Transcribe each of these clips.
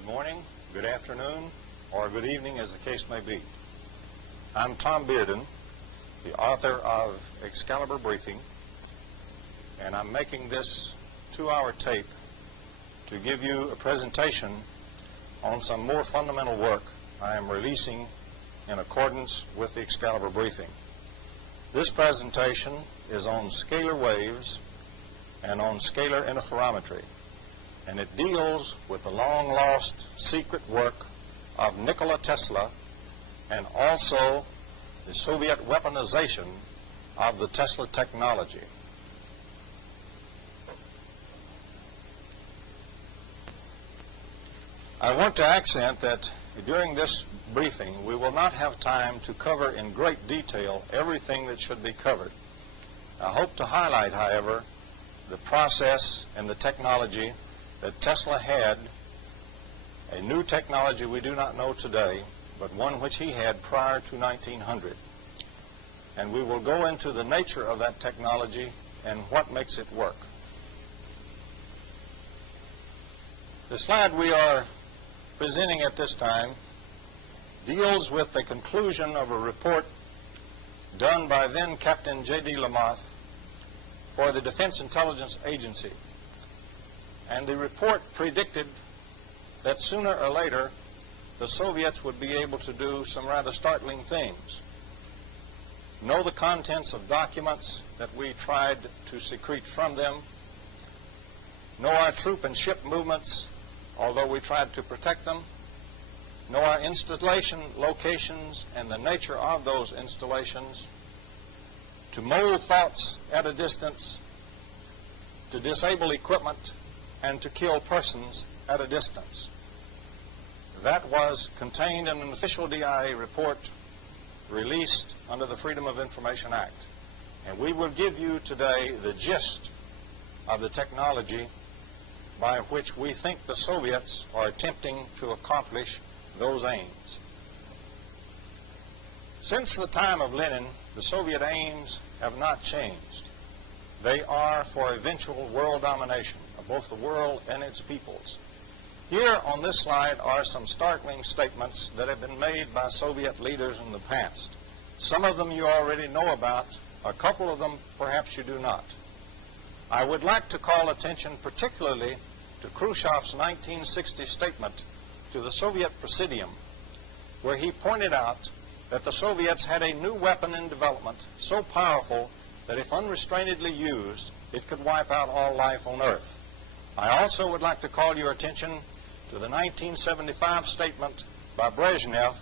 good morning, good afternoon, or good evening as the case may be. I'm Tom Bearden, the author of Excalibur Briefing, and I'm making this 2-hour tape to give you a presentation on some more fundamental work I am releasing in accordance with the Excalibur Briefing. This presentation is on scalar waves and on scalar interferometry, and it deals with the long-lost secret work of Nikola Tesla and also the Soviet weaponization of the Tesla technology. I want to accent that during this briefing we will not have time to cover in great detail everything that should be covered. I hope to highlight, however, the process and the technology that Tesla had, a new technology we do not know today, but one which he had prior to 1900. And we will go into the nature of that technology and what makes it work. The slide we are presenting at this time deals with the conclusion of a report done by then Captain J.D. Lamoth for the Defense Intelligence Agency. And the report predicted that sooner or later the Soviets would be able to do some rather startling things. Know the contents of documents that we tried to secrete from them. Know our troop and ship movements, although we tried to protect them. Know our installation locations and the nature of those installations. To mold thoughts at a distance, to disable equipment, and to kill persons at a distance. That was contained in an official DIA report released under the Freedom of Information Act. And we will give you today the gist of the technology by which we think the Soviets are attempting to accomplish those aims. Since the time of Lenin, the Soviet aims have not changed. They are for eventual world domination of both the world and its peoples. Here on this slide are some startling statements that have been made by Soviet leaders in the past. Some of them you already know about. A couple of them perhaps you do not. I would like to call attention particularly to Khrushchev's 1960 statement to the Soviet Presidium, where he pointed out that the Soviets had a new weapon in development so powerful that if unrestrainedly used, it could wipe out all life on Earth. I also would like to call your attention to the 1975 statement by Brezhnev,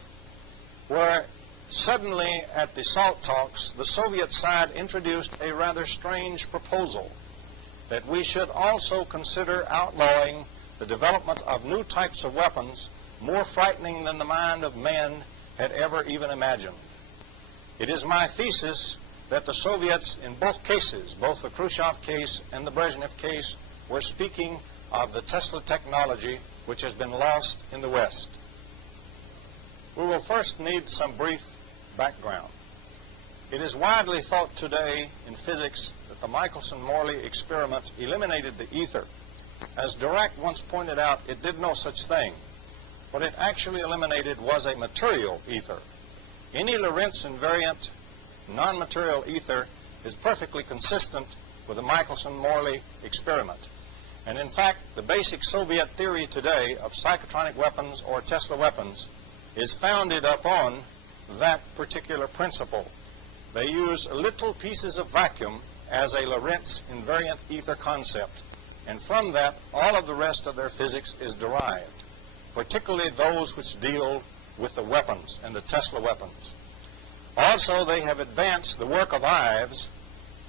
where suddenly at the SALT talks, the Soviet side introduced a rather strange proposal that we should also consider outlawing the development of new types of weapons more frightening than the mind of men had ever even imagined. It is my thesis that the Soviets in both cases, both the Khrushchev case and the Brezhnev case, were speaking of the Tesla technology which has been lost in the West. We will first need some brief background. It is widely thought today in physics that the Michelson-Morley experiment eliminated the ether. As Dirac once pointed out, it did no such thing. What it actually eliminated was a material ether. Any Lorentz invariant non-material ether is perfectly consistent with the Michelson-Morley experiment. And in fact, the basic Soviet theory today of psychotronic weapons or Tesla weapons is founded upon that particular principle. They use little pieces of vacuum as a Lorentz invariant ether concept. And from that, all of the rest of their physics is derived, particularly those which deal with the weapons and the Tesla weapons. Also, they have advanced the work of Ives,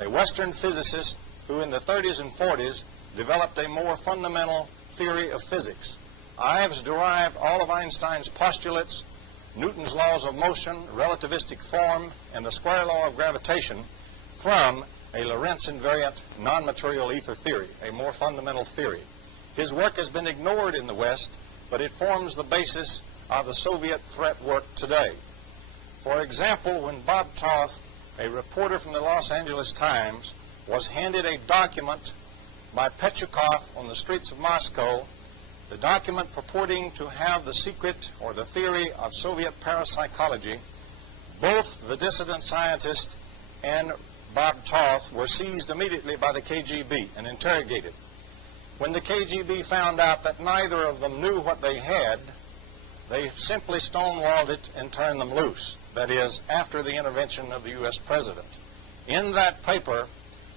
a Western physicist who in the 30s and 40s developed a more fundamental theory of physics. Ives derived all of Einstein's postulates, Newton's laws of motion, relativistic form, and the square law of gravitation from a Lorentz invariant non-material ether theory, a more fundamental theory. His work has been ignored in the West, but it forms the basis of the Soviet threat work today. For example, when Bob Toth, a reporter from the Los Angeles Times, was handed a document by Petchukov on the streets of Moscow the document purporting to have the secret or the theory of Soviet parapsychology, both the dissident scientist and Bob Toth were seized immediately by the KGB and interrogated. When the KGB found out that neither of them knew what they had, they simply stonewalled it and turned them loose. That is, after the intervention of the U.S. President. In that paper,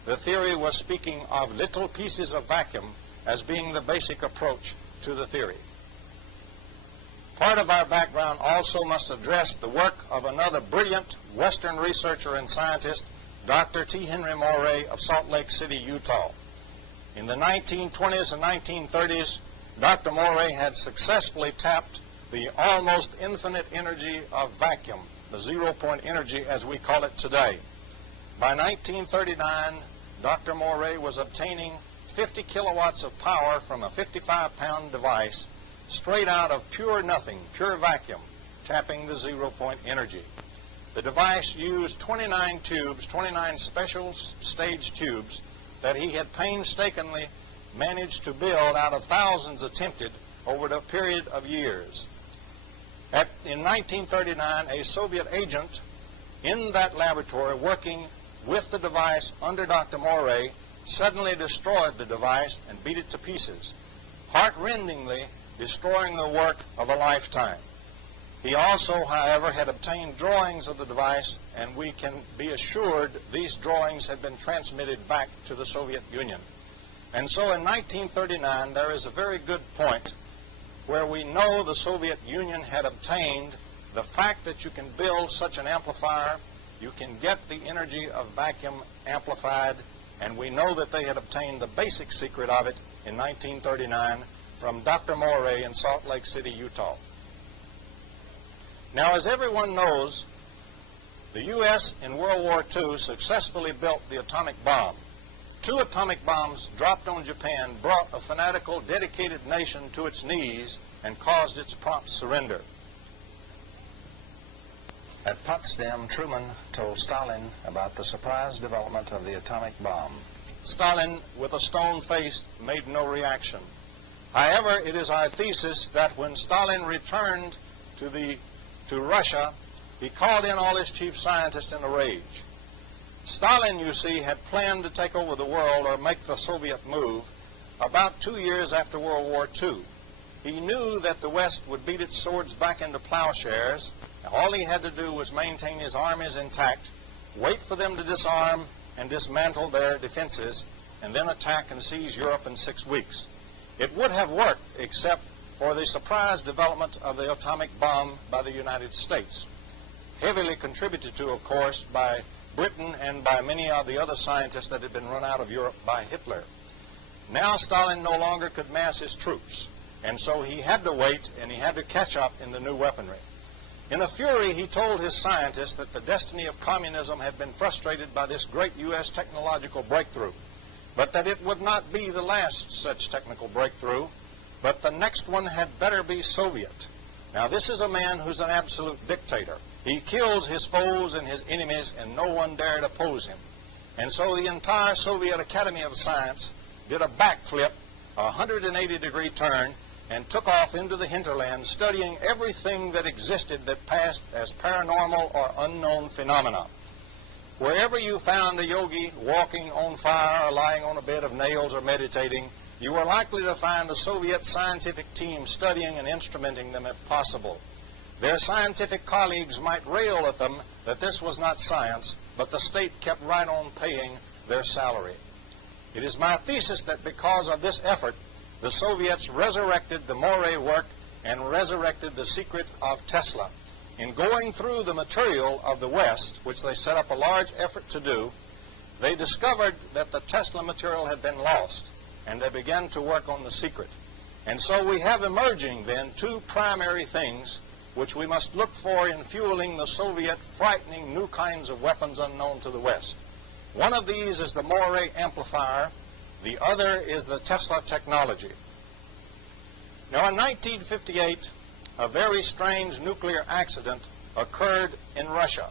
the theory was speaking of little pieces of vacuum as being the basic approach to the theory. Part of our background also must address the work of another brilliant Western researcher and scientist, Dr. T. Henry Moray of Salt Lake City, Utah. In the 1920s and 1930s, Dr. Moray had successfully tapped the almost infinite energy of vacuum, the zero-point energy as we call it today. By 1939, Dr. Moray was obtaining 50 kilowatts of power from a 55-pound device straight out of pure nothing, pure vacuum, tapping the zero-point energy. The device used 29 tubes, 29 special stage tubes that he had painstakingly managed to build out of thousands attempted over a period of years. In 1939, a Soviet agent in that laboratory working with the device under Dr. Moray suddenly destroyed the device and beat it to pieces, heart-rendingly destroying the work of a lifetime. He also, however, had obtained drawings of the device, and we can be assured these drawings had been transmitted back to the Soviet Union. And so in 1939, there is a very good point where we know the Soviet Union had obtained the fact that you can build such an amplifier, you can get the energy of vacuum amplified, and we know that they had obtained the basic secret of it in 1939 from Dr. Moray in Salt Lake City, Utah. Now, as everyone knows, the U.S. in World War II successfully built the atomic bomb. 2 atomic bombs dropped on Japan brought a fanatical, dedicated nation to its knees and caused its prompt surrender. At Potsdam, Truman told Stalin about the surprise development of the atomic bomb. Stalin, with a stone face, made no reaction. However, it is our thesis that when Stalin returned to Russia, he called in all his chief scientists in a rage. Stalin, you see, had planned to take over the world or make the Soviet move about 2 years after World War II. He knew that the West would beat its swords back into plowshares. All he had to do was maintain his armies intact, wait for them to disarm and dismantle their defenses, and then attack and seize Europe in 6 weeks. It would have worked except for the surprise development of the atomic bomb by the United States, heavily contributed to, of course, by Britain and by many of the other scientists that had been run out of Europe by Hitler. Now Stalin no longer could mass his troops, and so he had to wait and he had to catch up in the new weaponry. In a fury, he told his scientists that the destiny of communism had been frustrated by this great U.S. technological breakthrough, but that it would not be the last such technical breakthrough, but the next one had better be Soviet. Now, this is a man who's an absolute dictator. He kills his foes and his enemies, and no one dared oppose him. And so the entire Soviet Academy of Science did a backflip, a 180-degree turn, and took off into the hinterland, studying everything that existed that passed as paranormal or unknown phenomena. Wherever you found a yogi walking on fire or lying on a bed of nails or meditating, you were likely to find a Soviet scientific team studying and instrumenting them if possible. Their scientific colleagues might rail at them that this was not science, but the state kept right on paying their salary. It is my thesis that because of this effort, the Soviets resurrected the Moray work and resurrected the secret of Tesla. In going through the material of the West, which they set up a large effort to do, they discovered that the Tesla material had been lost, and they began to work on the secret. And so we have emerging then 2 primary things which we must look for in fueling the Soviet frightening new kinds of weapons unknown to the West. One of these is the Moray amplifier. The other is the Tesla technology. Now, in 1958, a very strange nuclear accident occurred in Russia.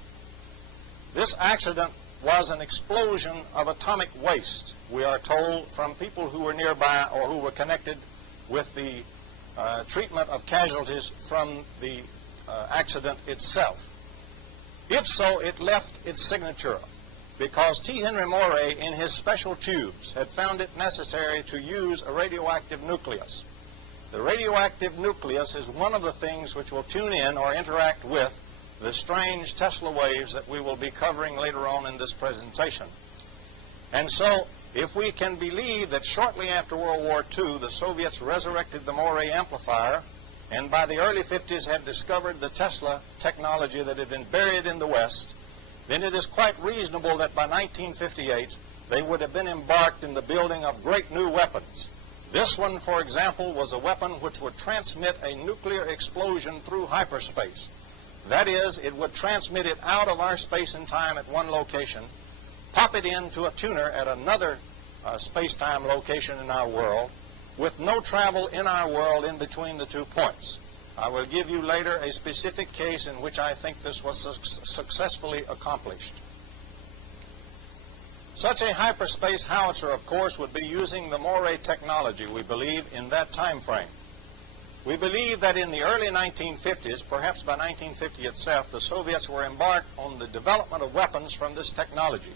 This accident was an explosion of atomic waste, we are told, from people who were nearby or who were connected with the treatment of casualties from the accident itself. If so, it left its signature, because T. Henry Moray, in his special tubes, had found it necessary to use a radioactive nucleus. The radioactive nucleus is one of the things which will tune in or interact with the strange Tesla waves that we will be covering later on in this presentation. And so, if we can believe that shortly after World War II, the Soviets resurrected the Moray amplifier, and by the early 50s had discovered the Tesla technology that had been buried in the West, then it is quite reasonable that by 1958 they would have been embarked in the building of great new weapons. This one, for example, was a weapon which would transmit a nuclear explosion through hyperspace. That is, it would transmit it out of our space and time at one location, pop it into a tuner at another space-time location in our world, with no travel in our world in between the 2 points. I will give you later a specific case in which I think this was successfully accomplished. Such a hyperspace howitzer, of course, would be using the Moray technology, we believe, in that time frame. We believe that in the early 1950s, perhaps by 1950 itself, the Soviets were embarked on the development of weapons from this technology.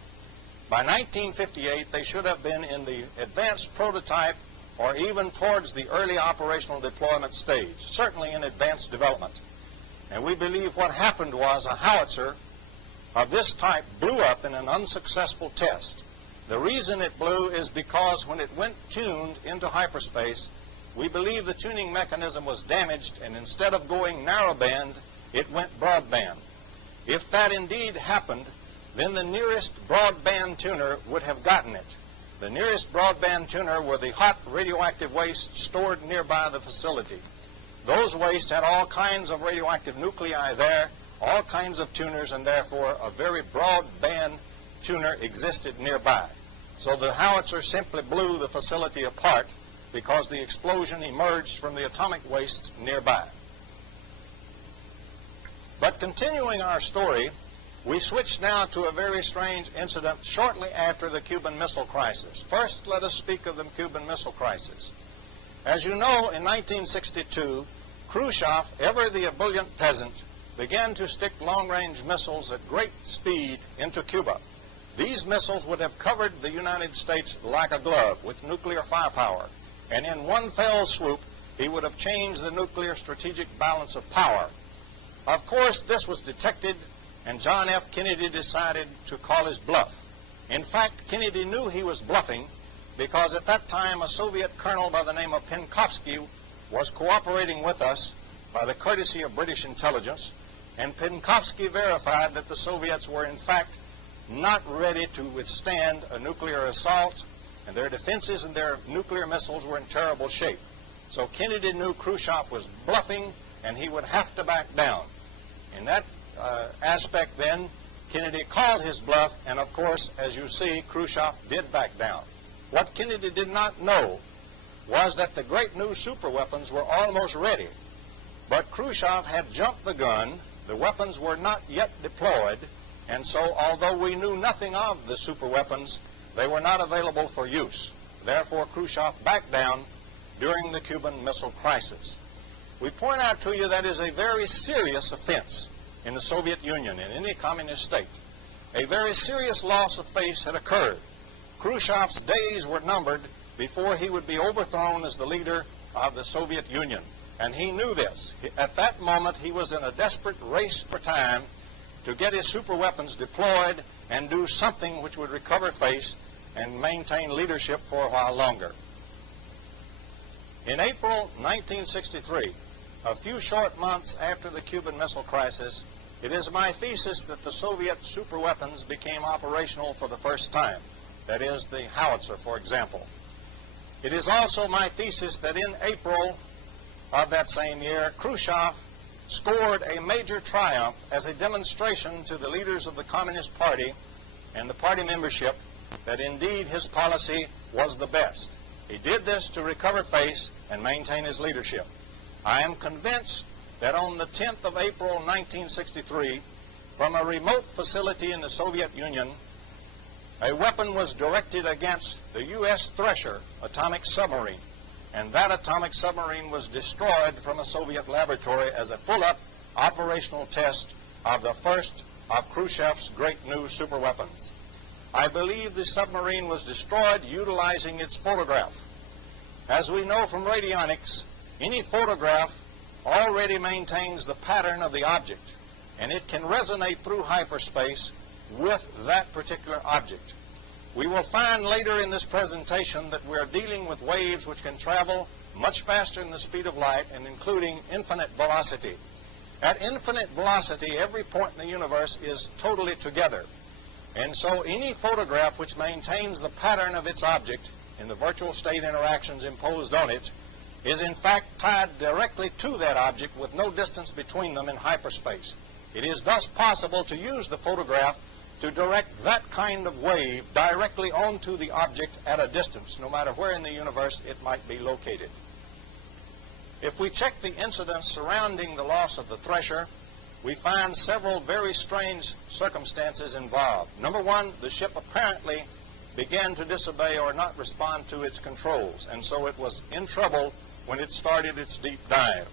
By 1958, they should have been in the advanced prototype or even towards the early operational deployment stage, certainly in advanced development. And we believe what happened was a howitzer of this type blew up in an unsuccessful test. The reason it blew is because when it went tuned into hyperspace, we believe the tuning mechanism was damaged, and instead of going narrowband, it went broadband. If that indeed happened, then the nearest broadband tuner would have gotten it. The nearest broadband tuner were the hot radioactive waste stored nearby the facility. Those wastes had all kinds of radioactive nuclei there, all kinds of tuners, and therefore a very broadband tuner existed nearby. So the howitzer simply blew the facility apart because the explosion emerged from the atomic waste nearby. But continuing our story, we switch now to a very strange incident shortly after the Cuban Missile Crisis. First, let us speak of the Cuban Missile Crisis. As you know, in 1962, Khrushchev, ever the ebullient peasant, began to stick long-range missiles at great speed into Cuba. These missiles would have covered the United States like a glove with nuclear firepower, and in one fell swoop, he would have changed the nuclear strategic balance of power. Of course, this was detected, and John F. Kennedy decided to call his bluff. In fact, Kennedy knew he was bluffing because at that time a Soviet colonel by the name of Penkovsky was cooperating with us by the courtesy of British intelligence, and Penkovsky verified that the Soviets were in fact not ready to withstand a nuclear assault, and their defenses and their nuclear missiles were in terrible shape. So Kennedy knew Khrushchev was bluffing and he would have to back down. In that aspect then, Kennedy called his bluff, and of course, as you see, Khrushchev did back down. What Kennedy did not know was that the great new superweapons were almost ready. But Khrushchev had jumped the gun, the weapons were not yet deployed, and so although we knew nothing of the superweapons, they were not available for use. Therefore, Khrushchev backed down during the Cuban Missile Crisis. We point out to you that is a very serious offense in the Soviet Union, in any communist state. A very serious loss of face had occurred. Khrushchev's days were numbered before he would be overthrown as the leader of the Soviet Union. And he knew this. At that moment, he was in a desperate race for time to get his superweapons deployed and do something which would recover face and maintain leadership for a while longer. In April 1963, a few short months after the Cuban Missile Crisis, it is my thesis that the Soviet superweapons became operational for the first time. That is, the howitzer, for example. It is also my thesis that in April of that same year, Khrushchev scored a major triumph as a demonstration to the leaders of the Communist Party and the party membership that indeed his policy was the best. He did this to recover face and maintain his leadership. I am convinced that on the 10th of April 1963, from a remote facility in the Soviet Union, a weapon was directed against the U.S. Thresher atomic submarine. and that atomic submarine was destroyed from a Soviet laboratory as a full-up operational test of the first of Khrushchev's great new superweapons. I believe the submarine was destroyed utilizing its photograph. As we know from radionics, any photograph already maintains the pattern of the object, and it can resonate through hyperspace with that particular object. We will find later in this presentation that we are dealing with waves which can travel much faster than the speed of light and including infinite velocity. At infinite velocity, every point in the universe is totally together. And so any photograph which maintains the pattern of its object in the virtual state interactions imposed on it is in fact tied directly to that object with no distance between them in hyperspace. It is thus possible to use the photograph to direct that kind of wave directly onto the object at a distance, no matter where in the universe it might be located. If we check the incidents surrounding the loss of the Thresher, we find several very strange circumstances involved. Number one, the ship apparently began to disobey or not respond to its controls, and so it was in trouble when it started its deep dive.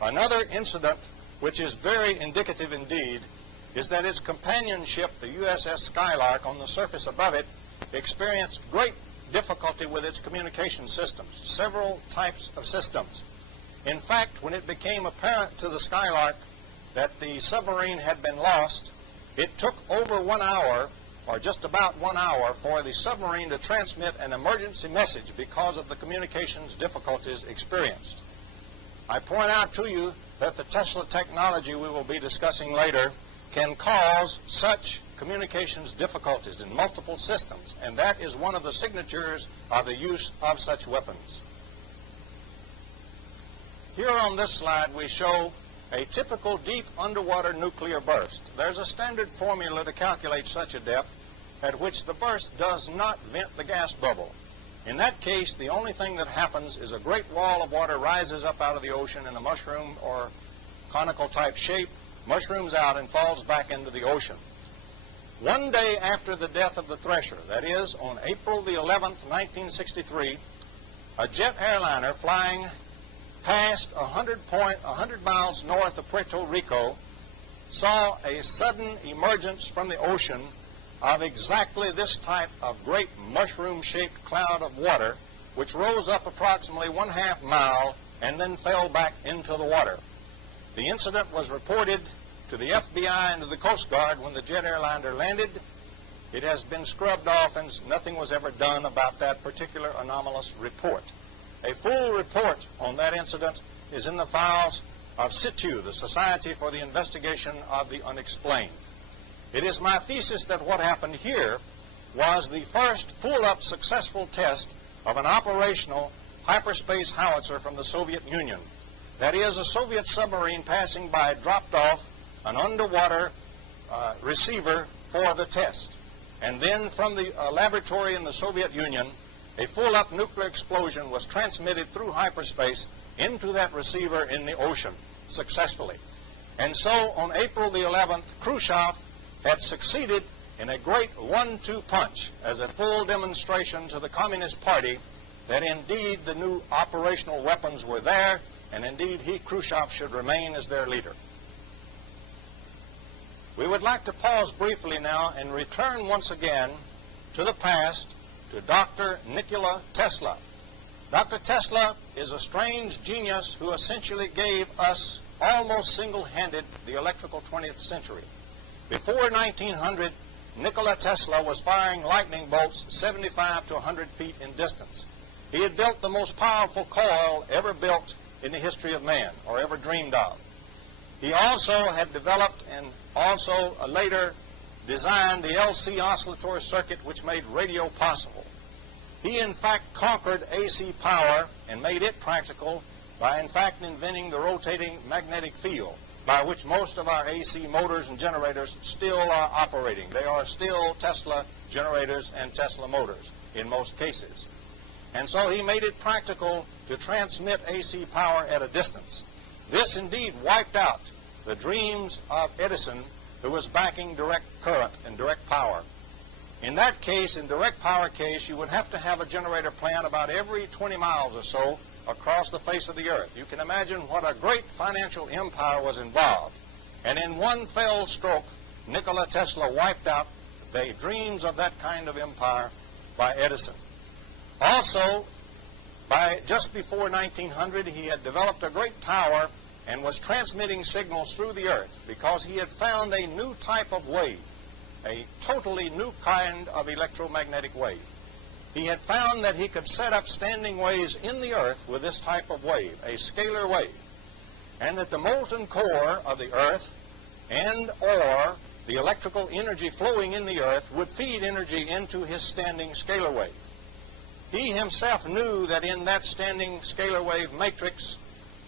Another incident, which is very indicative indeed, is that its companion ship, the USS Skylark, on the surface above it, experienced great difficulty with its communication systems, several types of systems. In fact, when it became apparent to the Skylark that the submarine had been lost, it took over 1 hour, or just about 1 hour, for the submarine to transmit an emergency message because of the communications difficulties experienced. I point out to you that the Tesla technology we will be discussing later can cause such communications difficulties in multiple systems, and that is one of the signatures of the use of such weapons. Here on this slide we show a typical deep underwater nuclear burst. There's a standard formula to calculate such a depth at which the burst does not vent the gas bubble. In that case, the only thing that happens is a great wall of water rises up out of the ocean in a mushroom or conical type shape, mushrooms out and falls back into the ocean. One day after the death of the Thresher, that is on April the 11th, 1963, a jet airliner flying past 100 miles north of Puerto Rico saw a sudden emergence from the ocean of exactly this type of great mushroom-shaped cloud of water, which rose up approximately 1/2 mile and then fell back into the water. The incident was reported to the FBI and to the Coast Guard when the jet airliner landed. It has been scrubbed off and nothing was ever done about that particular anomalous report. A full report on that incident is in the files of SITU, the Society for the Investigation of the Unexplained. It is my thesis that what happened here was the first full-up successful test of an operational hyperspace howitzer from the Soviet Union. That is, a Soviet submarine passing by dropped off an underwater receiver for the test. And then from the laboratory in the Soviet Union, a full-up nuclear explosion was transmitted through hyperspace into that receiver in the ocean successfully. And so on April the 11th, Khrushchev had succeeded in a great 1-2 punch as a full demonstration to the Communist Party that indeed the new operational weapons were there, and indeed he, Khrushchev, should remain as their leader. We would like to pause briefly now and return once again to the past, to Dr. Nikola Tesla. Dr. Tesla is a strange genius who essentially gave us almost single-handed the electrical 20th century. Before 1900, Nikola Tesla was firing lightning bolts 75 to 100 feet in distance. He had built the most powerful coil ever built in the history of man, or ever dreamed of. He also had developed and also later designed the LC oscillatory circuit, which made radio possible. He in fact conquered AC power and made it practical by in fact inventing the rotating magnetic field, by which most of our AC motors and generators still are operating. They are still Tesla generators and Tesla motors in most cases. And so he made it practical to transmit AC power at a distance. This indeed wiped out the dreams of Edison, who was backing direct current and direct power. In that case, in direct power case, you would have to have a generator plant about every 20 miles or so across the face of the earth. You can imagine what a great financial empire was involved. And in one fell stroke, Nikola Tesla wiped out the dreams of that kind of empire by Edison. Also, by just before 1900, he had developed a great tower and was transmitting signals through the earth because he had found a new type of wave, a totally new kind of electromagnetic wave. He had found that he could set up standing waves in the earth with this type of wave, a scalar wave, and that the molten core of the earth and or the electrical energy flowing in the earth would feed energy into his standing scalar wave. He himself knew that in that standing scalar wave matrix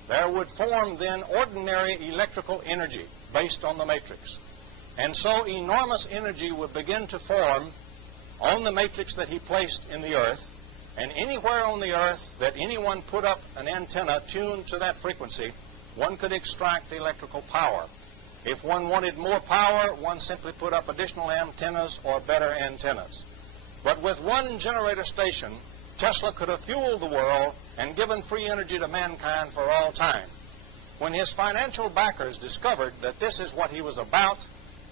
there would form then ordinary electrical energy based on the matrix. And so enormous energy would begin to form on the matrix that he placed in the earth, and anywhere on the earth that anyone put up an antenna tuned to that frequency, one could extract electrical power. If one wanted more power, one simply put up additional antennas or better antennas. But with one generator station, Tesla could have fueled the world and given free energy to mankind for all time. When his financial backers discovered that this is what he was about,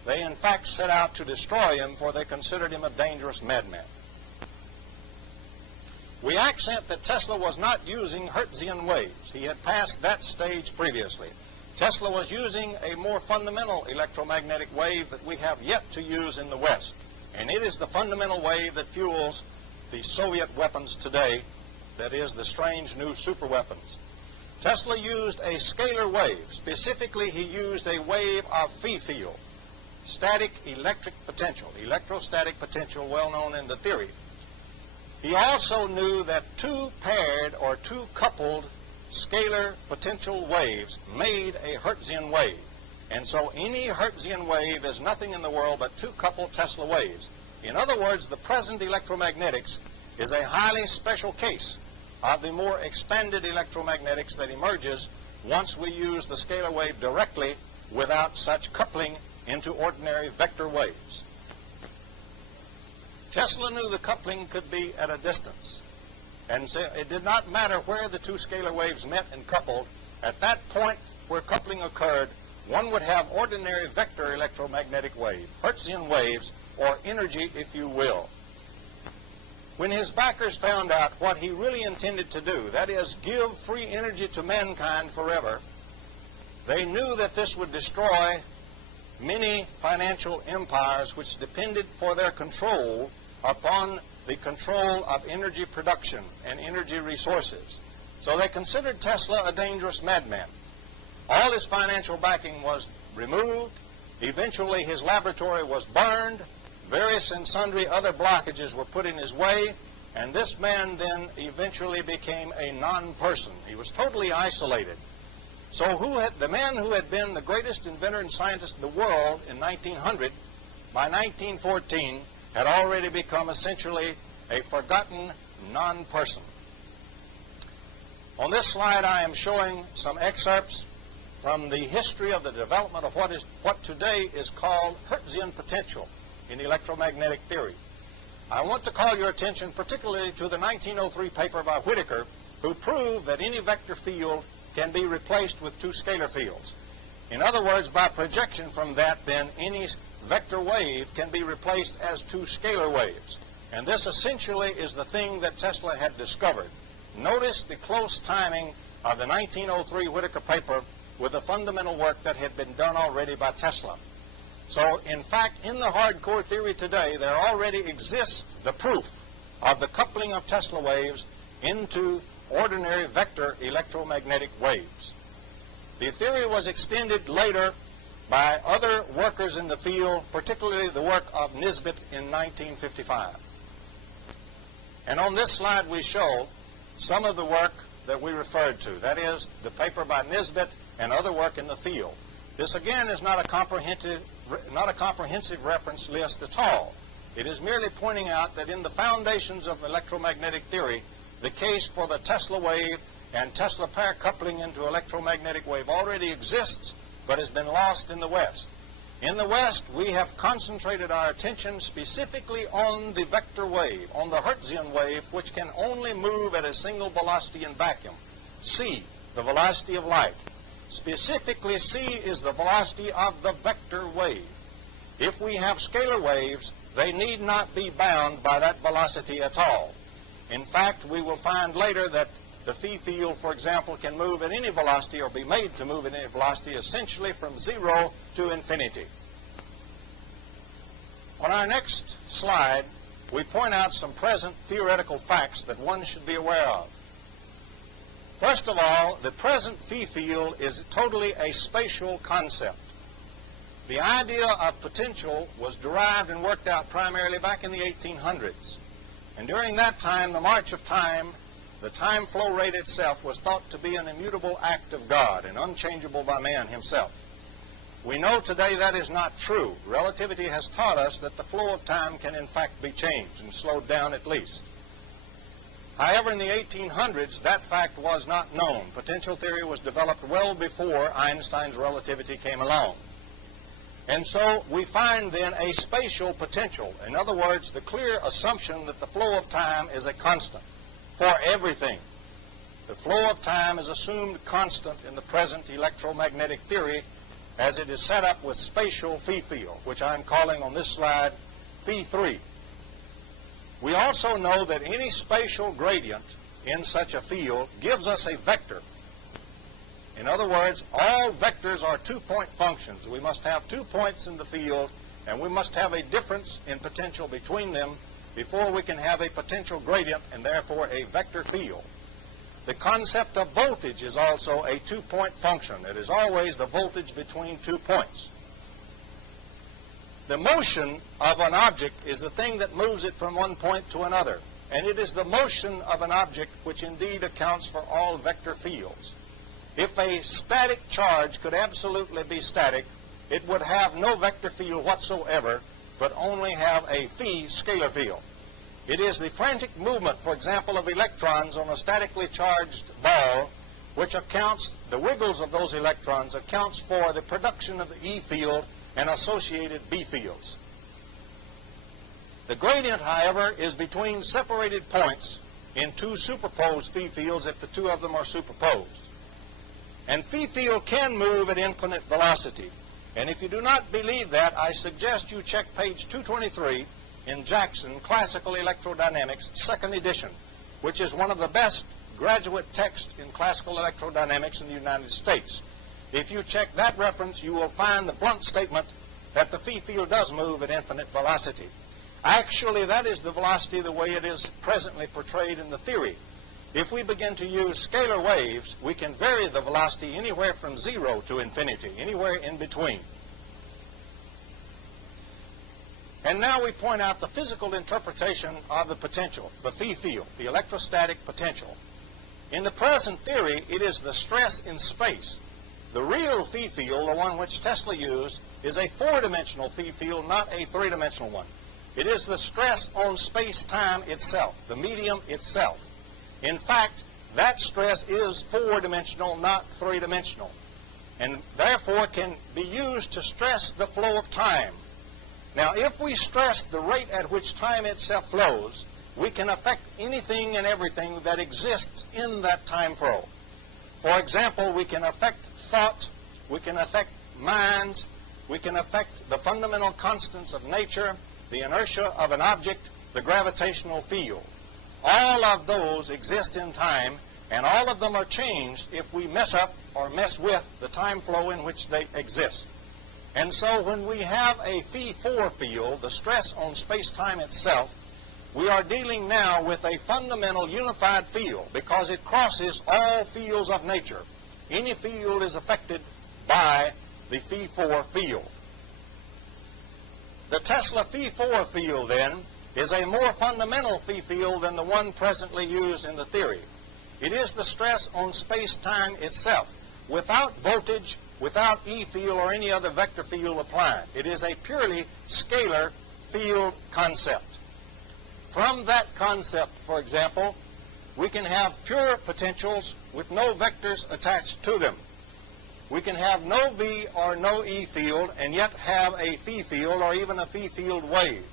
they in fact set out to destroy him, for they considered him a dangerous madman. We accent that Tesla was not using Hertzian waves. He had passed that stage previously. Tesla was using a more fundamental electromagnetic wave that we have yet to use in the West. And it is the fundamental wave that fuels the Soviet weapons today, that is, the strange new superweapons. Tesla used a scalar wave. Specifically, he used a wave of phi field, static electric potential, electrostatic potential, well known in the theory. He also knew that two paired or two coupled scalar potential waves made a Hertzian wave. And so any Hertzian wave is nothing in the world but two coupled Tesla waves. In other words, the present electromagnetics is a highly special case of the more expanded electromagnetics that emerges once we use the scalar wave directly without such coupling into ordinary vector waves. Tesla knew the coupling could be at a distance, and so it did not matter where the two scalar waves met and coupled. At that point where coupling occurred, one would have ordinary vector electromagnetic wave, Hertzian waves, or energy, if you will. When his backers found out what he really intended to do, that is, give free energy to mankind forever, they knew that this would destroy many financial empires which depended for their control upon the control of energy production and energy resources. So they considered Tesla a dangerous madman. All his financial backing was removed. Eventually his laboratory was burned. Various and sundry other blockages were put in his way, and this man then eventually became a non-person. He was totally isolated. So the man who had been the greatest inventor and scientist in the world in 1900, by 1914, had already become essentially a forgotten non-person. On this slide, I am showing some excerpts from the history of the development of what today is called Hertzian potential in electromagnetic theory. I want to call your attention particularly to the 1903 paper by Whittaker, who proved that any vector field can be replaced with two scalar fields. In other words, by projection from that, then, any vector wave can be replaced as two scalar waves. And this essentially is the thing that Tesla had discovered. Notice the close timing of the 1903 Whittaker paper with the fundamental work that had been done already by Tesla. So, in fact, in the hardcore theory today, there already exists the proof of the coupling of Tesla waves into ordinary vector electromagnetic waves. The theory was extended later by other workers in the field, particularly the work of Nisbet in 1955. And on this slide we show some of the work that we referred to, that is, the paper by Nisbet and other work in the field. This again is not a comprehensive reference list at all. It is merely pointing out that in the foundations of electromagnetic theory, the case for the Tesla wave and Tesla pair coupling into electromagnetic wave already exists, but has been lost in the West. In the West, we have concentrated our attention specifically on the vector wave, on the Hertzian wave, which can only move at a single velocity in vacuum. c, the velocity of light. Specifically, c is the velocity of the vector wave. If we have scalar waves, they need not be bound by that velocity at all. In fact, we will find later that the phi field, for example, can move at any velocity or be made to move at any velocity essentially from 0 to infinity. On our next slide, we point out some present theoretical facts that one should be aware of. First of all, the present phi field is totally a spatial concept. The idea of potential was derived and worked out primarily back in the 1800s. And during that time, the march of time, the time flow rate itself, was thought to be an immutable act of God and unchangeable by man himself. We know today that is not true. Relativity has taught us that the flow of time can in fact be changed and slowed down at least. However, in the 1800s, that fact was not known. Potential theory was developed well before Einstein's relativity came along. And so we find then a spatial potential. In other words, the clear assumption that the flow of time is a constant for everything. The flow of time is assumed constant in the present electromagnetic theory as it is set up with spatial phi field, which I'm calling on this slide phi 3. We also know that any spatial gradient in such a field gives us a vector. In other words, all vectors are two-point functions. We must have 2 points in the field, and we must have a difference in potential between them before we can have a potential gradient and therefore a vector field. The concept of voltage is also a 2-point function. It is always the voltage between 2 points. The motion of an object is the thing that moves it from one point to another, and it is the motion of an object which indeed accounts for all vector fields. If a static charge could absolutely be static, it would have no vector field whatsoever, but only have a phi scalar field. It is the frantic movement, for example, of electrons on a statically charged ball, which accounts, the wiggles of those electrons accounts for the production of the E field and associated B fields. The gradient, however, is between separated points in 2 superposed phi fields if the 2 of them are superposed. And phi field can move at infinite velocity. And if you do not believe that, I suggest you check page 223 in Jackson, Classical Electrodynamics, 2nd edition, which is one of the best graduate texts in classical electrodynamics in the United States. If you check that reference, you will find the blunt statement that the phi field does move at infinite velocity. Actually, that is the velocity the way it is presently portrayed in the theory. If we begin to use scalar waves, we can vary the velocity anywhere from 0 to infinity, anywhere in between. And now we point out the physical interpretation of the potential, the phi field, the electrostatic potential. In the present theory, it is the stress in space. The real phi field, the one which Tesla used, is a 4-dimensional phi field, not a 3-dimensional one. It is the stress on space-time itself, the medium itself. In fact, that stress is 4-dimensional, not 3-dimensional, and therefore can be used to stress the flow of time. Now, if we stress the rate at which time itself flows, we can affect anything and everything that exists in that time flow. For example, we can affect thought, we can affect minds, we can affect the fundamental constants of nature, the inertia of an object, the gravitational field. All of those exist in time, and all of them are changed if we mess up or mess with the time flow in which they exist. And so when we have a phi 4 field, the stress on space-time itself, we are dealing now with a fundamental unified field because it crosses all fields of nature. Any field is affected by the phi 4 field. The Tesla phi 4 field, then, is a more fundamental phi field than the one presently used in the theory. It is the stress on space-time itself, without voltage, without E field or any other vector field applied. It is a purely scalar field concept. From that concept, for example, we can have pure potentials with no vectors attached to them. We can have no V or no E field and yet have a phi field or even a phi field wave.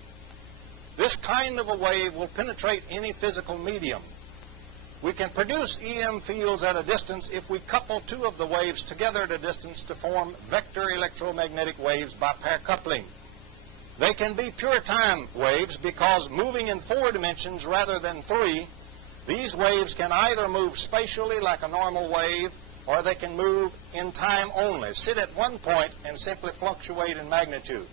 This kind of a wave will penetrate any physical medium. We can produce EM fields at a distance if we couple two of the waves together at a distance to form vector electromagnetic waves by pair coupling. They can be pure time waves because moving in 4 dimensions rather than 3, these waves can either move spatially like a normal wave, or they can move in time only, sit at one point and simply fluctuate in magnitude.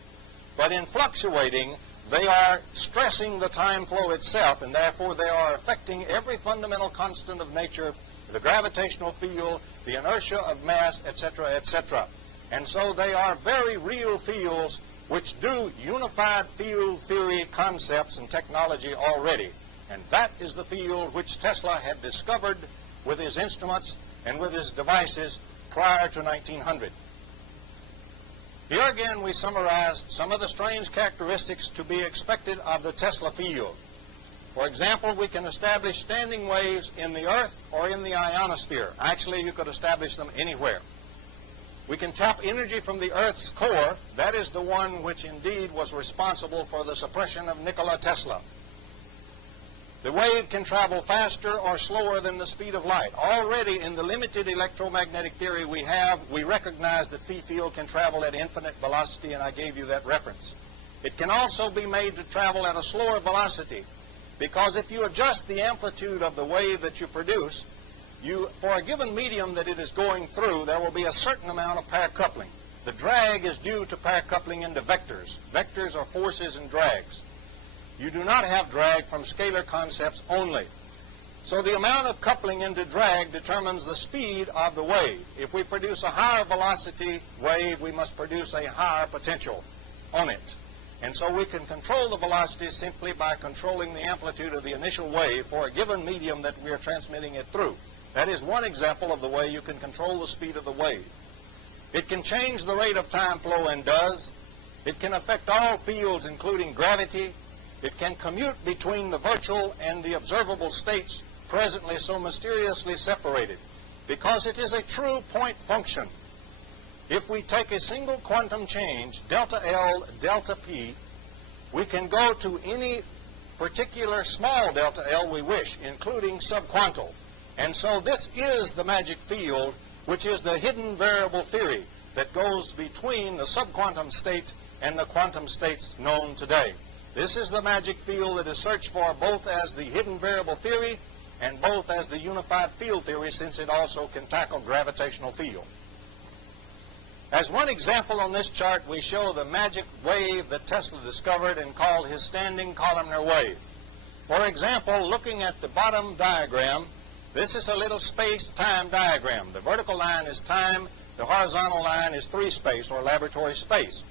But in fluctuating, they are stressing the time flow itself, and therefore they are affecting every fundamental constant of nature, the gravitational field, the inertia of mass, etc., etc. And so they are very real fields which do unified field theory concepts and technology already. And that is the field which Tesla had discovered with his instruments and with his devices prior to 1900. Here again we summarize some of the strange characteristics to be expected of the Tesla field. For example, we can establish standing waves in the Earth or in the ionosphere. Actually, you could establish them anywhere. We can tap energy from the Earth's core. That is the one which indeed was responsible for the suppression of Nikola Tesla. The wave can travel faster or slower than the speed of light. Already in the limited electromagnetic theory we have, we recognize that phi field can travel at infinite velocity, and I gave you that reference. It can also be made to travel at a slower velocity, because if you adjust the amplitude of the wave that you produce, for a given medium that it is going through, there will be a certain amount of pair coupling. The drag is due to pair coupling into vectors. Vectors are forces and drags. You do not have drag from scalar concepts only. So the amount of coupling into drag determines the speed of the wave. If we produce a higher velocity wave, we must produce a higher potential on it. And so we can control the velocity simply by controlling the amplitude of the initial wave for a given medium that we are transmitting it through. That is one example of the way you can control the speed of the wave. It can change the rate of time flow and does. It can affect all fields, including gravity. It can commute between the virtual and the observable states presently so mysteriously separated, because it is a true point function. If we take a single quantum change, delta L, delta P, we can go to any particular small delta L we wish, including subquantal. And so this is the magic field, which is the hidden variable theory that goes between the subquantum state and the quantum states known today. This is the magic field that is searched for both as the hidden variable theory and both as the unified field theory, since it also can tackle gravitational field. As one example on this chart, we show the magic wave that Tesla discovered and called his standing columnar wave. For example, looking at the bottom diagram, this is a little space-time diagram. The vertical line is time, the horizontal line is 3-space or laboratory space.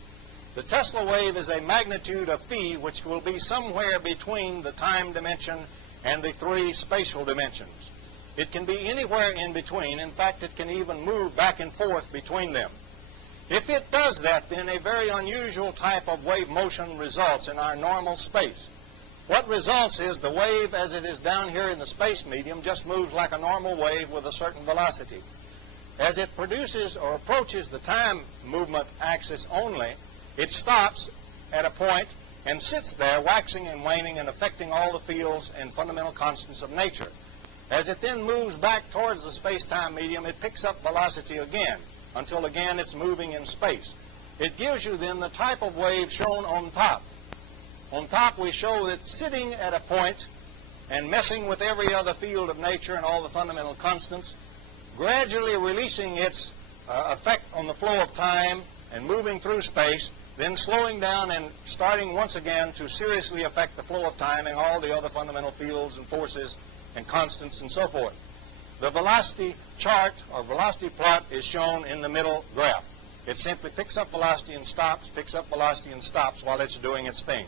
The Tesla wave is a magnitude of phi, which will be somewhere between the time dimension and the 3 spatial dimensions. It can be anywhere in between. In fact, it can even move back and forth between them. If it does that, then a very unusual type of wave motion results in our normal space. What results is the wave, as it is down here in the space medium, just moves like a normal wave with a certain velocity. As it produces or approaches the time movement axis only, it stops at a point and sits there, waxing and waning and affecting all the fields and fundamental constants of nature. As it then moves back towards the space-time medium, it picks up velocity again, until again it's moving in space. It gives you then the type of wave shown on top. On top we show that sitting at a point and messing with every other field of nature and all the fundamental constants, gradually releasing its effect on the flow of time and moving through space, then slowing down and starting once again to seriously affect the flow of time and all the other fundamental fields and forces and constants and so forth. The velocity chart or velocity plot is shown in the middle graph. It simply picks up velocity and stops, picks up velocity and stops while it's doing its thing.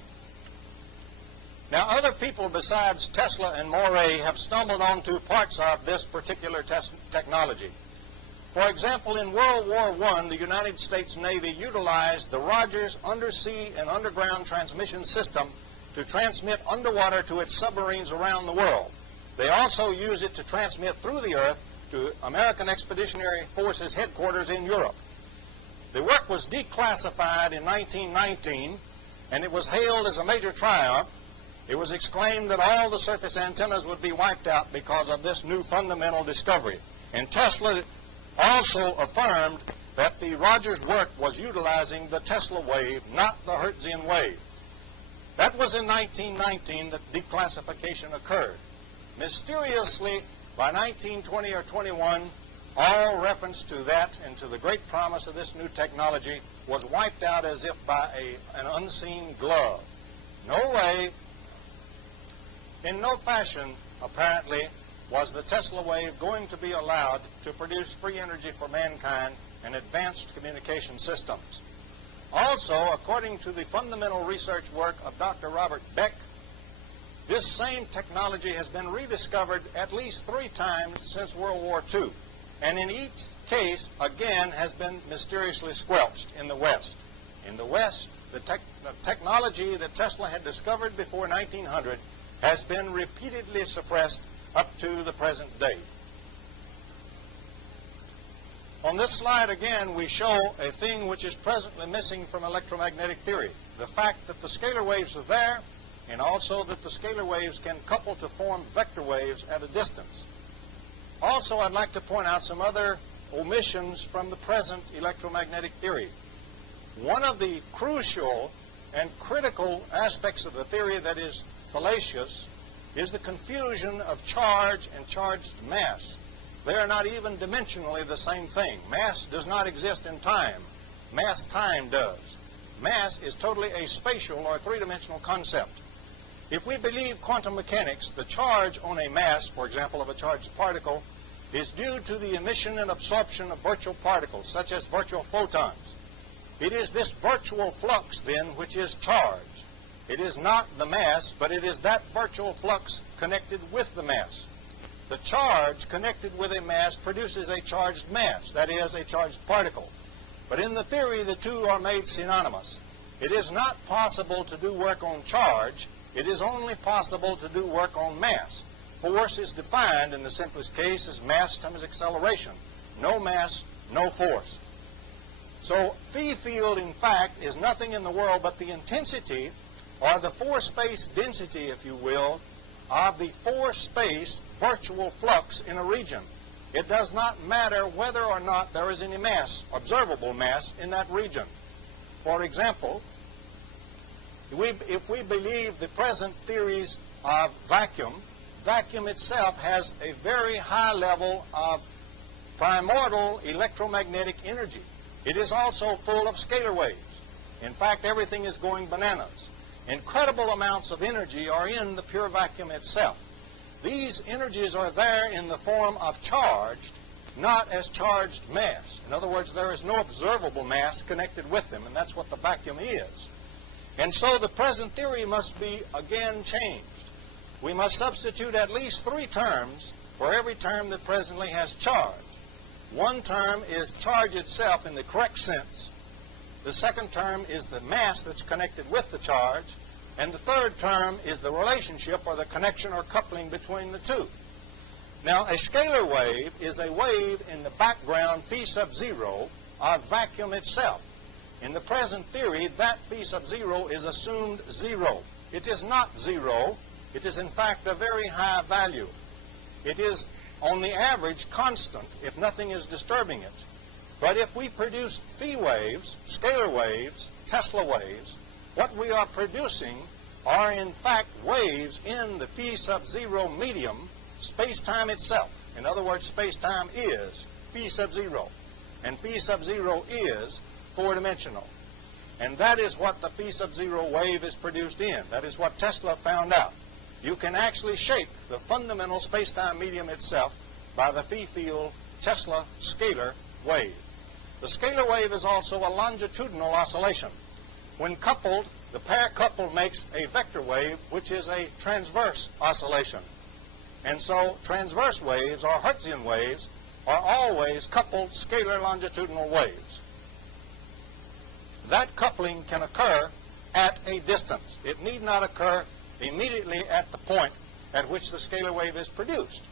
Now, other people besides Tesla and Morey have stumbled onto parts of this particular technology. For example, in World War I, the United States Navy utilized the Rogers undersea and underground transmission system to transmit underwater to its submarines around the world. They also used it to transmit through the earth to American Expeditionary Forces headquarters in Europe. The work was declassified in 1919, and it was hailed as a major triumph, It was exclaimed that all the surface antennas would be wiped out because of this new fundamental discovery. And Tesla also affirmed that the Rogers work was utilizing the Tesla wave, not the Hertzian wave. That was in 1919 that declassification occurred. Mysteriously, by 1920 or 21, all reference to that and to the great promise of this new technology was wiped out as if by an unseen glove. No way, in no fashion, apparently, was the Tesla wave going to be allowed to produce free energy for mankind and advanced communication systems. Also, according to the fundamental research work of Dr. Robert Beck, this same technology has been rediscovered at least 3 times since World War II, and in each case, again, has been mysteriously squelched in the West. In the West, the technology that Tesla had discovered before 1900 has been repeatedly suppressed up to the present day. On this slide, again, we show a thing which is presently missing from electromagnetic theory. The fact that the scalar waves are there, and also that the scalar waves can couple to form vector waves at a distance. Also, I'd like to point out some other omissions from the present electromagnetic theory. One of the crucial and critical aspects of the theory that is fallacious is the confusion of charge and charged mass. They are not even dimensionally the same thing. Mass does not exist in time. Mass time does. Mass is totally a spatial or three-dimensional concept. If we believe quantum mechanics, the charge on a mass, for example, of a charged particle, is due to the emission and absorption of virtual particles, such as virtual photons. It is this virtual flux, then, which is charge. It is not the mass, but it is that virtual flux connected with the mass. The charge connected with a mass produces a charged mass, that is, a charged particle. But in the theory, the two are made synonymous. It is not possible to do work on charge. It is only possible to do work on mass. Force is defined in the simplest case as mass times acceleration. No mass, no force. So phi field, in fact, is nothing in the world but the intensity, or the four-space density, if you will, of the four-space virtual flux in a region. It does not matter whether or not there is any mass, observable mass, in that region. For example, if we believe the present theories of vacuum, vacuum itself has a very high level of primordial electromagnetic energy. It is also full of scalar waves. In fact, everything is going bananas. Incredible amounts of energy are in the pure vacuum itself. These energies are there in the form of charged, not as charged mass. In other words, there is no observable mass connected with them, and that's what the vacuum is. And so the present theory must be again changed. We must substitute at least 3 terms for every term that presently has charge. One term is charge itself in the correct sense. The second term is the mass that's connected with the charge. And the third term is the relationship or the connection or coupling between the two. Now, a scalar wave is a wave in the background phi sub 0 of vacuum itself. In the present theory, that phi sub 0 is assumed 0. It is not 0. It is, in fact, a very high value. It is, on the average, constant if nothing is disturbing it. But if we produce phi waves, scalar waves, Tesla waves, what we are producing are, in fact, waves in the phi sub 0 medium, space-time itself. In other words, space-time is phi sub 0. And phi sub 0 is 4-dimensional. And that is what the phi sub 0 wave is produced in. That is what Tesla found out. You can actually shape the fundamental space-time medium itself by the phi field Tesla scalar wave. The scalar wave is also a longitudinal oscillation. When coupled, the pair coupled makes a vector wave, which is a transverse oscillation. And so transverse waves, or Hertzian waves, are always coupled scalar longitudinal waves. That coupling can occur at a distance. It need not occur immediately at the point at which the scalar wave is produced.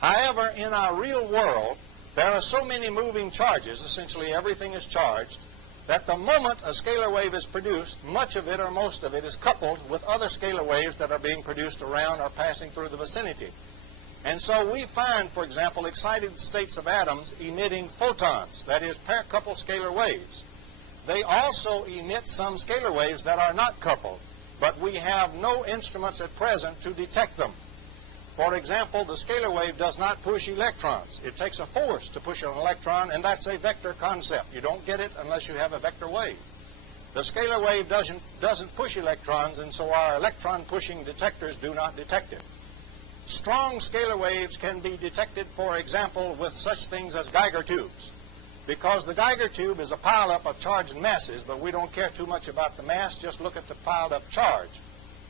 However, in our real world, there are so many moving charges, essentially everything is charged, that the moment a scalar wave is produced, much of it or most of it is coupled with other scalar waves that are being produced around or passing through the vicinity. And so we find, for example, excited states of atoms emitting photons, that is, pair-coupled scalar waves. They also emit some scalar waves that are not coupled, but we have no instruments at present to detect them. For example, the scalar wave does not push electrons. It takes a force to push an electron, and that's a vector concept. You don't get it unless you have a vector wave. The scalar wave doesn't push electrons, and so our electron-pushing detectors do not detect it. Strong scalar waves can be detected, for example, with such things as Geiger tubes, because the Geiger tube is a pileup of charged masses, but we don't care too much about the mass. Just look at the piled-up charge.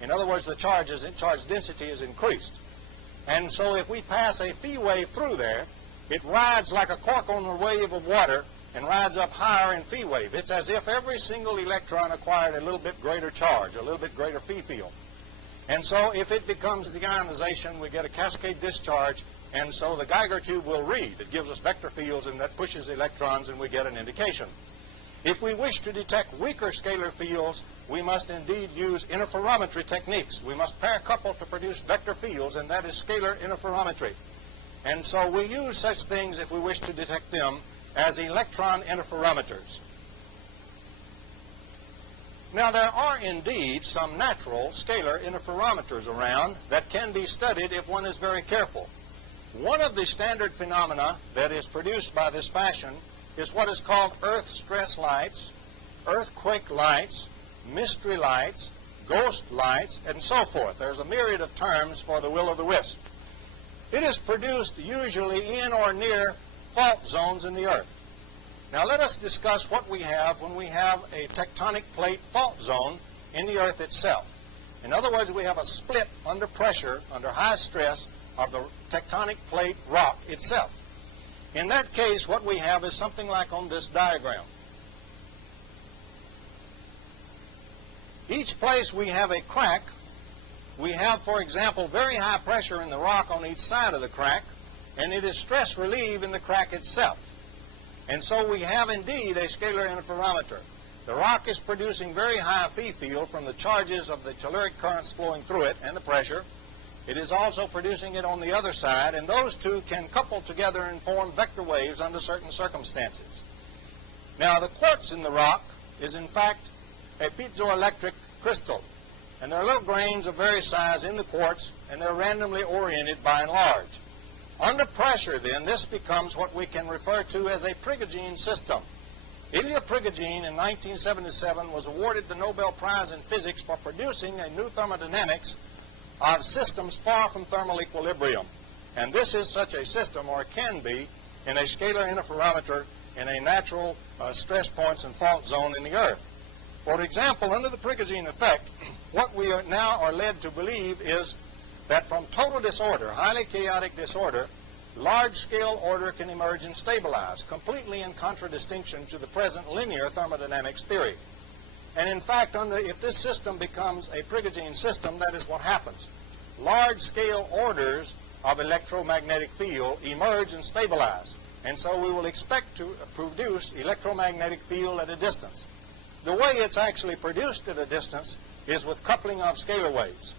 In other words, the charge density is increased. And so if we pass a phi wave through there, it rides like a cork on a wave of water and rides up higher in phi wave. It's as if every single electron acquired a little bit greater charge, a little bit greater phi field. And so if it becomes the ionization, we get a cascade discharge, and so the Geiger tube will read. It gives us vector fields, and that pushes electrons, and we get an indication. If we wish to detect weaker scalar fields, we must indeed use interferometry techniques. We must pair couple to produce vector fields, and that is scalar interferometry. And so we use such things, if we wish to detect them, as electron interferometers. Now, there are indeed some natural scalar interferometers around that can be studied if one is very careful. One of the standard phenomena that is produced by this fashion is what is called earth stress lights, earthquake lights, mystery lights, ghost lights, and so forth. There's a myriad of terms for the will-o'-the-wisp. It is produced usually in or near fault zones in the earth. Now let us discuss what we have when we have a tectonic plate fault zone in the earth itself. In other words, we have a split under pressure, under high stress, of the tectonic plate rock itself. In that case, what we have is something like on this diagram. Each place we have a crack. We have, for example, very high pressure in the rock on each side of the crack, and it is stress relieved in the crack itself. And so we have indeed a scalar interferometer. The rock is producing very high phi field from the charges of the telluric currents flowing through it and the pressure. It is also producing it on the other side, and those two can couple together and form vector waves under certain circumstances. Now, the quartz in the rock is in fact a piezoelectric crystal, and there are little grains of various size in the quartz, and they're randomly oriented by and large. Under pressure, then, this becomes what we can refer to as a Prigogine system. Ilya Prigogine in 1977 was awarded the Nobel Prize in Physics for producing a new thermodynamics of systems far from thermal equilibrium. And this is such a system, or can be, in a scalar interferometer in a natural stress points and fault zone in the Earth. For example, under the Prigogine effect, what we are now are led to believe is that from total disorder, highly chaotic disorder, large-scale order can emerge and stabilize, completely in contradistinction to the present linear thermodynamics theory. And in fact, if this system becomes a Prigogine system, that is what happens. Large-scale orders of electromagnetic field emerge and stabilize. And so we will expect to produce electromagnetic field at a distance. The way it's actually produced at a distance is with coupling of scalar waves.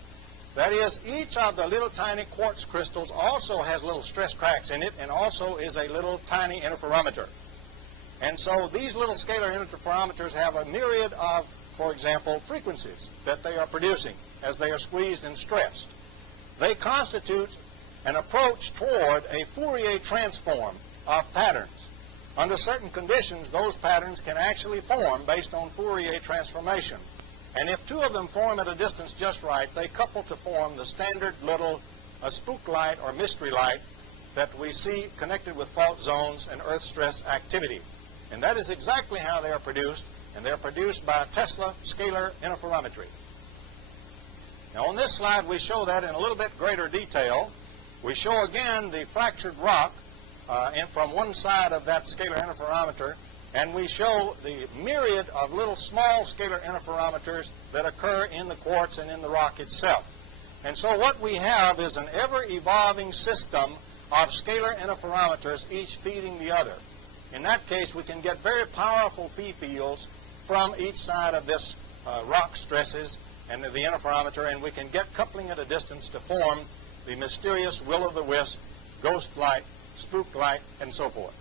That is, each of the little tiny quartz crystals also has little stress cracks in it and also is a little tiny interferometer. And so these little scalar interferometers have a myriad of, for example, frequencies that they are producing as they are squeezed and stressed. They constitute an approach toward a Fourier transform of patterns. Under certain conditions, those patterns can actually form based on Fourier transformation. And if two of them form at a distance just right, they couple to form the standard little spook light or mystery light that we see connected with fault zones and earth stress activity. And that is exactly how they are produced, and they're produced by Tesla scalar interferometry. Now on this slide we show that in a little bit greater detail. We show again the fractured rock from one side of that scalar interferometer, and we show the myriad of little small scalar interferometers that occur in the quartz and in the rock itself. And so what we have is an ever-evolving system of scalar interferometers, each feeding the other. In that case, we can get very powerful phi fields from each side of this rock stresses and the interferometer, and we can get coupling at a distance to form the mysterious will-o'-the-wisp, ghost light, spook light, and so forth.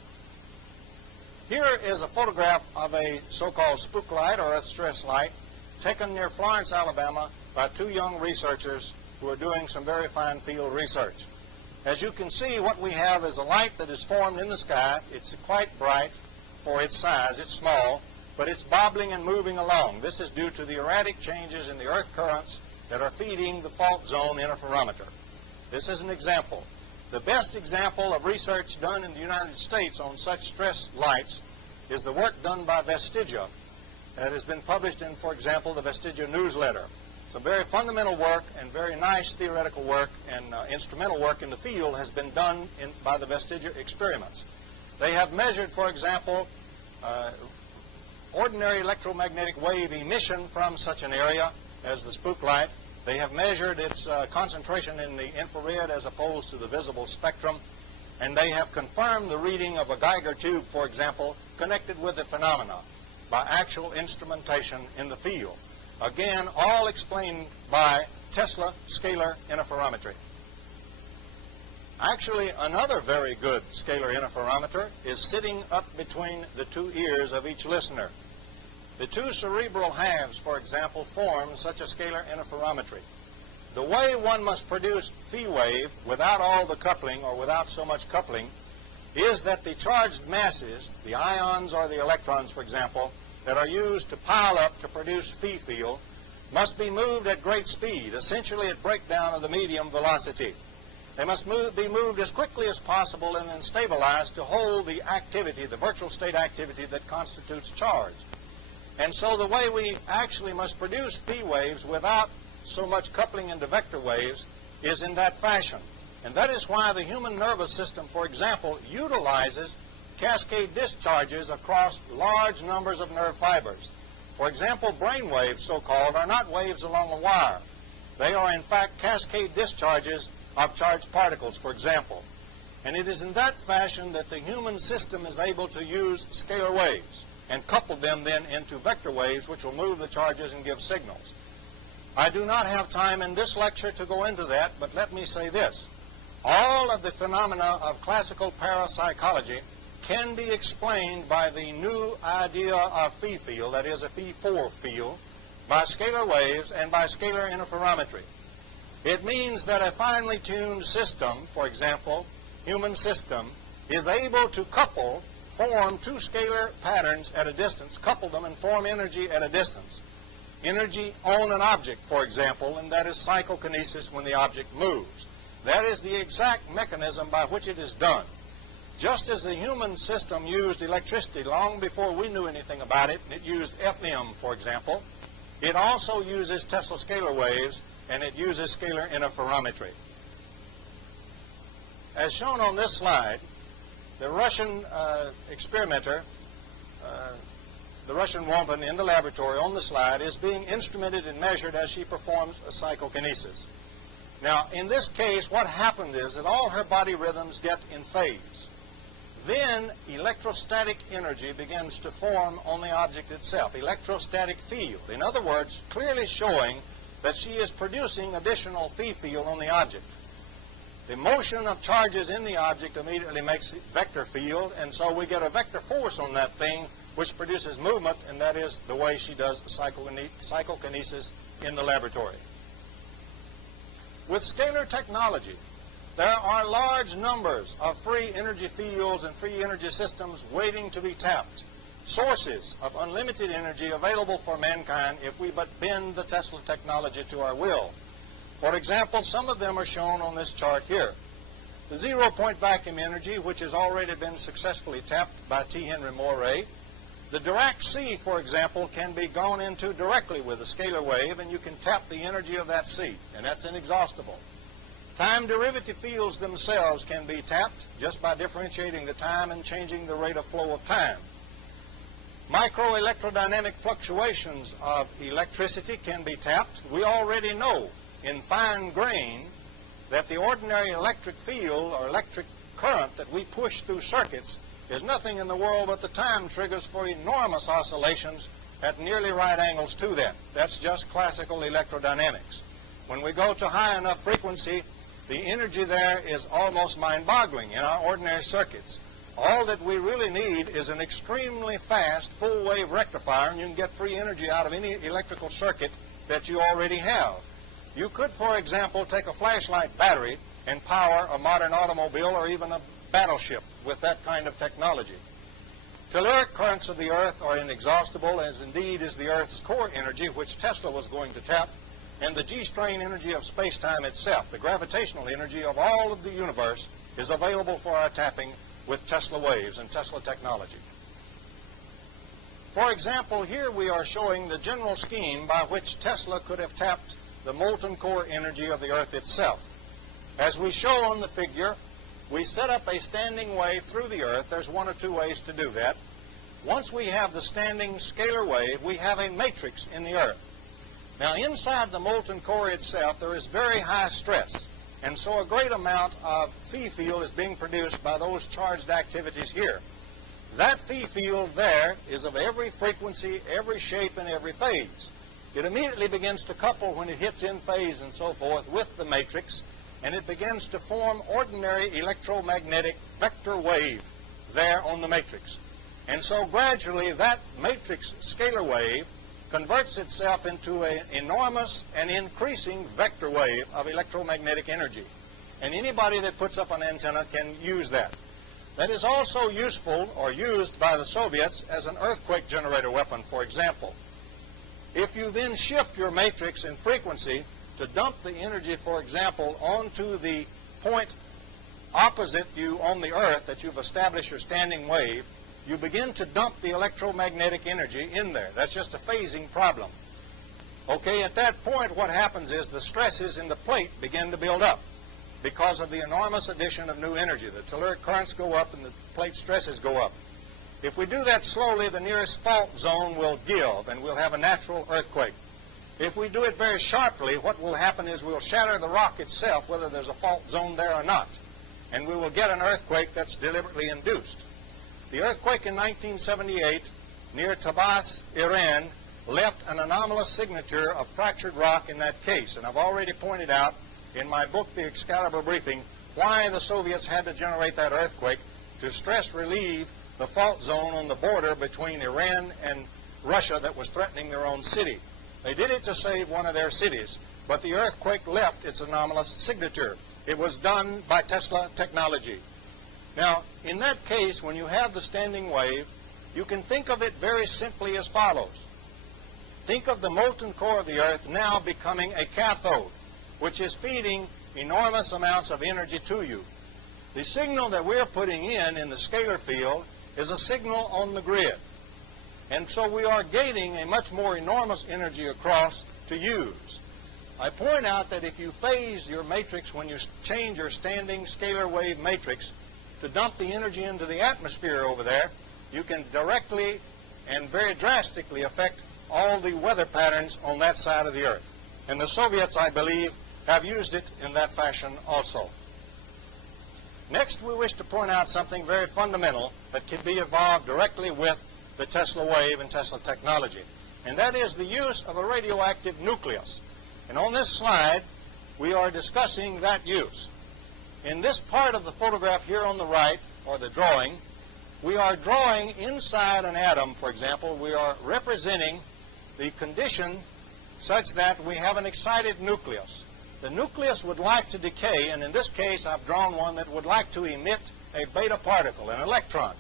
Here is a photograph of a so-called spook light or earth stress light taken near Florence, Alabama by two young researchers who are doing some very fine field research. As you can see, what we have is a light that is formed in the sky. It's quite bright for its size. It's small, but it's bobbling and moving along. This is due to the erratic changes in the earth currents that are feeding the fault zone interferometer. This is an example. The best example of research done in the United States on such stress lights is the work done by Vestigia that has been published in, for example, the Vestigia newsletter. Some very fundamental work and very nice theoretical work and instrumental work in the field has been done by the Vestigia experiments. They have measured, for example, ordinary electromagnetic wave emission from such an area as the spook light. They have measured its concentration in the infrared as opposed to the visible spectrum, and they have confirmed the reading of a Geiger tube, for example, connected with the phenomena by actual instrumentation in the field. Again, all explained by Tesla scalar interferometry. Actually, another very good scalar interferometer is sitting up between the two ears of each listener. The two cerebral halves, for example, form such a scalar interferometry. The way one must produce phi wave without all the coupling or without so much coupling is that the charged masses, the ions or the electrons, for example, that are used to pile up to produce phi field must be moved at great speed, essentially at breakdown of the medium velocity. They must be moved as quickly as possible and then stabilized to hold the activity, the virtual state activity that constitutes charge. And so the way we actually must produce phi waves without so much coupling into vector waves is in that fashion. And that is why the human nervous system, for example, utilizes cascade discharges across large numbers of nerve fibers. For example, brain waves, so-called, are not waves along a wire. They are, in fact, cascade discharges of charged particles, for example. And it is in that fashion that the human system is able to use scalar waves and couple them then into vector waves, which will move the charges and give signals. I do not have time in this lecture to go into that, but let me say this. All of the phenomena of classical parapsychology can be explained by the new idea of phi field, that is a phi-4 field, by scalar waves and by scalar interferometry. It means that a finely tuned system, for example, human system, is able to form two scalar patterns at a distance, couple them and form energy at a distance. Energy on an object, for example, and that is psychokinesis when the object moves. That is the exact mechanism by which it is done. Just as the human system used electricity long before we knew anything about it, and it used FM, for example, it also uses Tesla scalar waves, and it uses scalar interferometry. As shown on this slide, the Russian experimenter, the Russian woman in the laboratory on the slide, is being instrumented and measured as she performs a psychokinesis. Now, in this case, what happened is that all her body rhythms get in phase. Then electrostatic energy begins to form on the object itself, electrostatic field. In other words, clearly showing that she is producing additional phi field on the object. The motion of charges in the object immediately makes vector field, and so we get a vector force on that thing which produces movement, and that is the way she does psychokinesis in the laboratory. With scalar technology, there are large numbers of free energy fields and free energy systems waiting to be tapped, sources of unlimited energy available for mankind if we but bend the Tesla technology to our will. For example, some of them are shown on this chart here. The zero-point vacuum energy, which has already been successfully tapped by T. Henry Moray. The Dirac sea, for example, can be gone into directly with a scalar wave, and you can tap the energy of that sea, and that's inexhaustible. Time derivative fields themselves can be tapped just by differentiating the time and changing the rate of flow of time. Microelectrodynamic fluctuations of electricity can be tapped. We already know in fine grain that the ordinary electric field or electric current that we push through circuits is nothing in the world but the time triggers for enormous oscillations at nearly right angles to that. That's just classical electrodynamics. When we go to high enough frequency, the energy there is almost mind-boggling in our ordinary circuits. All that we really need is an extremely fast full-wave rectifier, and you can get free energy out of any electrical circuit that you already have. You could, for example, take a flashlight battery and power a modern automobile or even a battleship with that kind of technology. Telluric currents of the Earth are inexhaustible, as indeed is the Earth's core energy, which Tesla was going to tap, and the G-strain energy of space-time itself, the gravitational energy of all of the universe, is available for our tapping with Tesla waves and Tesla technology. For example, here we are showing the general scheme by which Tesla could have tapped the molten core energy of the Earth itself. As we show on the figure, we set up a standing wave through the Earth. There's one or two ways to do that. Once we have the standing scalar wave, we have a matrix in the Earth. Now, inside the molten core itself, there is very high stress, and so a great amount of phi field is being produced by those charged activities here. That phi field there is of every frequency, every shape, and every phase. It immediately begins to couple when it hits in phase and so forth with the matrix, and it begins to form ordinary electromagnetic vector wave there on the matrix. And so gradually that matrix scalar wave converts itself into an enormous and increasing vector wave of electromagnetic energy. And anybody that puts up an antenna can use that. That is also useful or used by the Soviets as an earthquake generator weapon, for example. If you then shift your matrix in frequency to dump the energy, for example, onto the point opposite you on the Earth that you've established your standing wave, you begin to dump the electromagnetic energy in there. That's just a phasing problem. Okay, at that point what happens is the stresses in the plate begin to build up because of the enormous addition of new energy. The telluric currents go up and the plate stresses go up. If we do that slowly, the nearest fault zone will give and we'll have a natural earthquake. If we do it very sharply, what will happen is we'll shatter the rock itself, whether there's a fault zone there or not, and we will get an earthquake that's deliberately induced. The earthquake in 1978 near Tabas, Iran, left an anomalous signature of fractured rock in that case, and I've already pointed out in my book, The Excalibur Briefing, why the Soviets had to generate that earthquake to stress relieve the fault zone on the border between Iran and Russia that was threatening their own city. They did it to save one of their cities, but the earthquake left its anomalous signature. It was done by Tesla technology. Now, in that case, when you have the standing wave, you can think of it very simply as follows. Think of the molten core of the Earth now becoming a cathode, which is feeding enormous amounts of energy to you. The signal that we're putting in the scalar field is a signal on the grid. And so we are gaining a much more enormous energy across to use. I point out that if you phase your matrix when you change your standing scalar wave matrix to dump the energy into the atmosphere over there, you can directly and very drastically affect all the weather patterns on that side of the Earth. And the Soviets, I believe, have used it in that fashion also. Next, we wish to point out something very fundamental that can be evolved directly with the Tesla wave and Tesla technology, and that is the use of a radioactive nucleus. And on this slide, we are discussing that use. In this part of the photograph here on the right, or the drawing, we are drawing inside an atom, for example. We are representing the condition such that we have an excited nucleus. The nucleus would like to decay, and in this case I've drawn one that would like to emit a beta particle, an electron.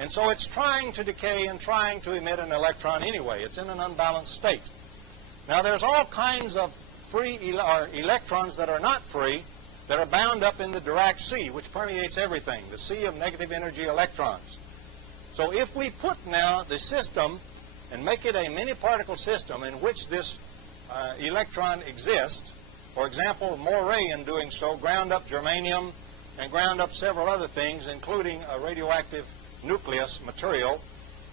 And so it's trying to decay and trying to emit an electron anyway. It's in an unbalanced state. Now there's all kinds of free electrons that are not free that are bound up in the Dirac sea, which permeates everything, the sea of negative energy electrons. So if we put now the system and make it a many-particle system in which this electron exists, for example, Moray in doing so ground up germanium and ground up several other things, including a radioactive nucleus material,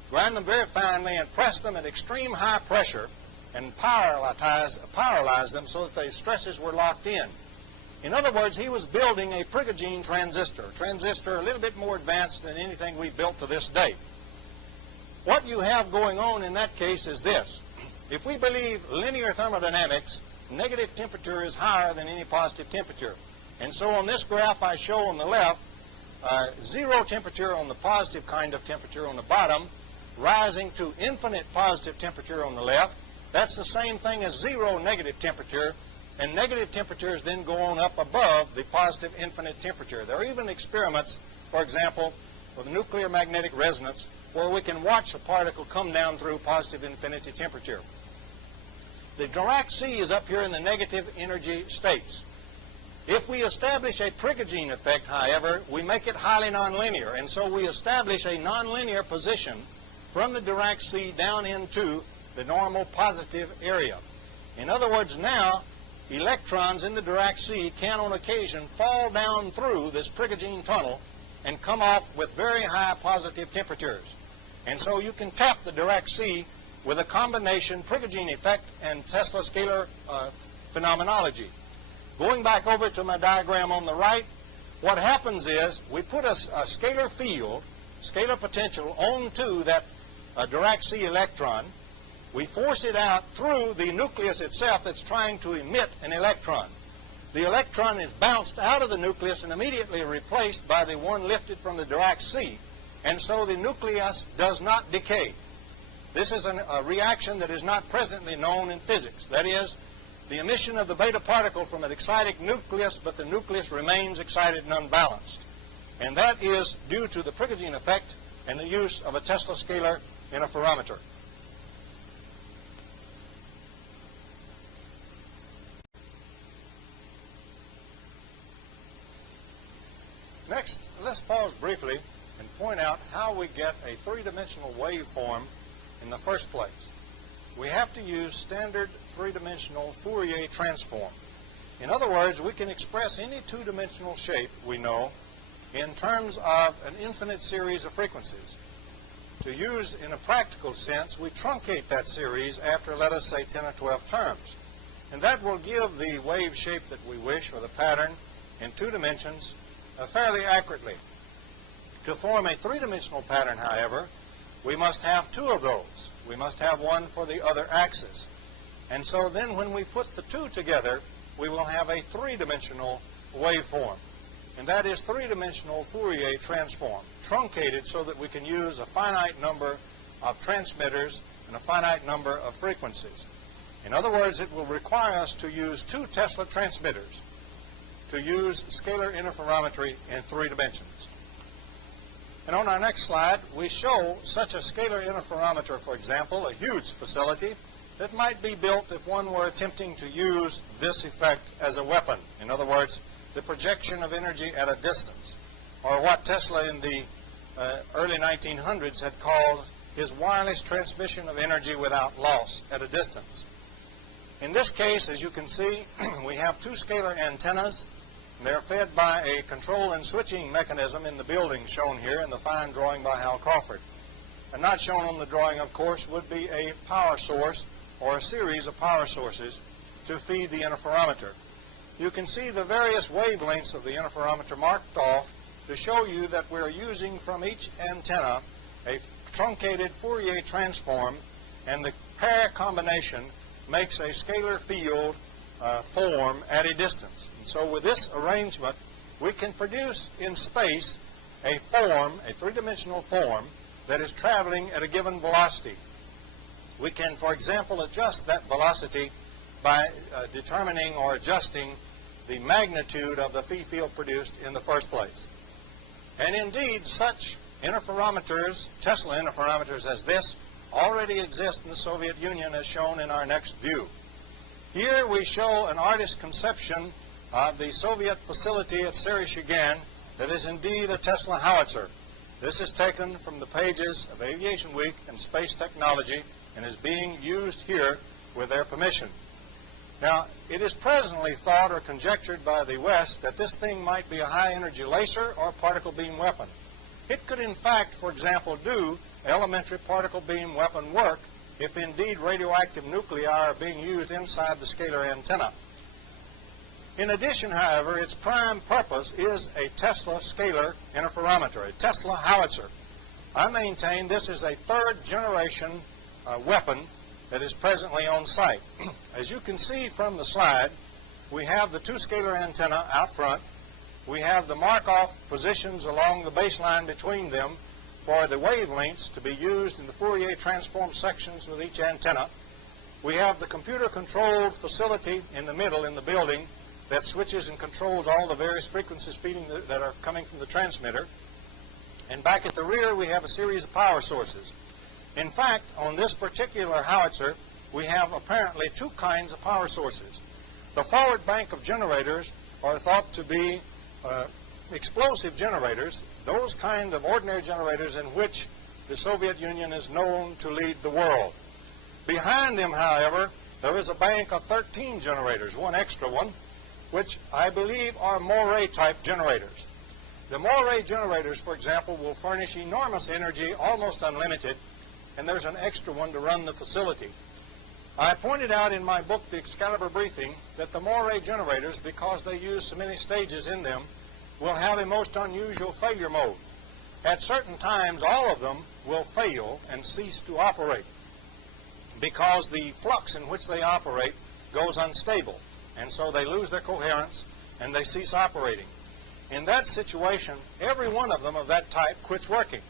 grind them very finely and press them at extreme high pressure and paralyze them so that the stresses were locked in. In other words, he was building a Prigogine transistor, a transistor a little bit more advanced than anything we built to this day. What you have going on in that case is this. If we believe linear thermodynamics, negative temperature is higher than any positive temperature. And so on this graph I show on the left, zero temperature on the positive kind of temperature on the bottom, rising to infinite positive temperature on the left. That's the same thing as zero negative temperature, and negative temperatures then go on up above the positive infinite temperature. There are even experiments, for example, with nuclear magnetic resonance, where we can watch a particle come down through positive infinity temperature. The Dirac sea is up here in the negative energy states. If we establish a Prigogine effect, however, we make it highly nonlinear, and so we establish a nonlinear position from the Dirac sea down into the normal positive area. In other words, now electrons in the Dirac sea can on occasion fall down through this Prigogine tunnel and come off with very high positive temperatures. And so you can tap the Dirac sea with a combination Prigogine effect and Tesla scalar phenomenology. Going back over to my diagram on the right, what happens is we put a scalar field, scalar potential, onto that Dirac sea electron. We force it out through the nucleus itself that's trying to emit an electron. The electron is bounced out of the nucleus and immediately replaced by the one lifted from the Dirac sea. And so the nucleus does not decay. This is a reaction that is not presently known in physics. That is, the emission of the beta particle from an excited nucleus, but the nucleus remains excited and unbalanced. And that is due to the Prigogine effect and the use of a Tesla scalar interferometer. Next, let's pause briefly and point out how we get a three-dimensional waveform in the first place. We have to use standard three-dimensional Fourier transform. In other words, we can express any two-dimensional shape we know in terms of an infinite series of frequencies. To use in a practical sense, we truncate that series after, let us say, 10 or 12 terms. And that will give the wave shape that we wish, or the pattern, in two dimensions fairly accurately. To form a three-dimensional pattern, however, we must have two of those. We must have one for the other axis. And so then when we put the two together, we will have a three-dimensional waveform. And that is three-dimensional Fourier transform, truncated so that we can use a finite number of transmitters and a finite number of frequencies. In other words, it will require us to use two Tesla transmitters to use scalar interferometry in three dimensions. And on our next slide, we show such a scalar interferometer, for example, a huge facility that might be built if one were attempting to use this effect as a weapon. In other words, the projection of energy at a distance, or what Tesla in the early 1900s had called his wireless transmission of energy without loss at a distance. In this case, as you can see, we have two scalar antennas. They're fed by a control and switching mechanism in the building shown here in the fine drawing by Hal Crawford. And not shown on the drawing, of course, would be a power source or a series of power sources to feed the interferometer. You can see the various wavelengths of the interferometer marked off to show you that we're using from each antenna a truncated Fourier transform, and the pair combination makes a scalar field form at a distance. And so with this arrangement, we can produce in space a form, a three-dimensional form, that is traveling at a given velocity. We can, for example, adjust that velocity by determining or adjusting the magnitude of the phi field produced in the first place. And indeed, such interferometers, Tesla interferometers as this, already exist in the Soviet Union, as shown in our next view. Here we show an artist's conception of the Soviet facility at Sereshchegan that is indeed a Tesla howitzer. This is taken from the pages of Aviation Week and Space Technology and is being used here with their permission. Now, it is presently thought or conjectured by the West that this thing might be a high-energy laser or particle beam weapon. It could, in fact, for example, do elementary particle beam weapon work if indeed radioactive nuclei are being used inside the scalar antenna. In addition, however, its prime purpose is a Tesla scalar interferometer, a Tesla howitzer. I maintain this is a third generation weapon that is presently on site. As you can see from the slide, we have the two-scalar antenna out front. We have the mark-off positions along the baseline between them for the wavelengths to be used in the Fourier transform sections with each antenna. We have the computer-controlled facility in the middle in the building that switches and controls all the various frequencies feeding that are coming from the transmitter. And back at the rear, we have a series of power sources. In fact, on this particular howitzer, we have apparently two kinds of power sources. The forward bank of generators are thought to be explosive generators, those kind of ordinary generators in which the Soviet Union is known to lead the world. Behind them, however, there is a bank of 13 generators, one extra one, which I believe are Moray-type generators. The Moray generators, for example, will furnish enormous energy, almost unlimited, and there's an extra one to run the facility. I pointed out in my book, The Excalibur Briefing, that the Moray generators, because they use so many stages in them, will have a most unusual failure mode. At certain times, all of them will fail and cease to operate because the flux in which they operate goes unstable, and so they lose their coherence and they cease operating. In that situation, every one of them of that type quits working,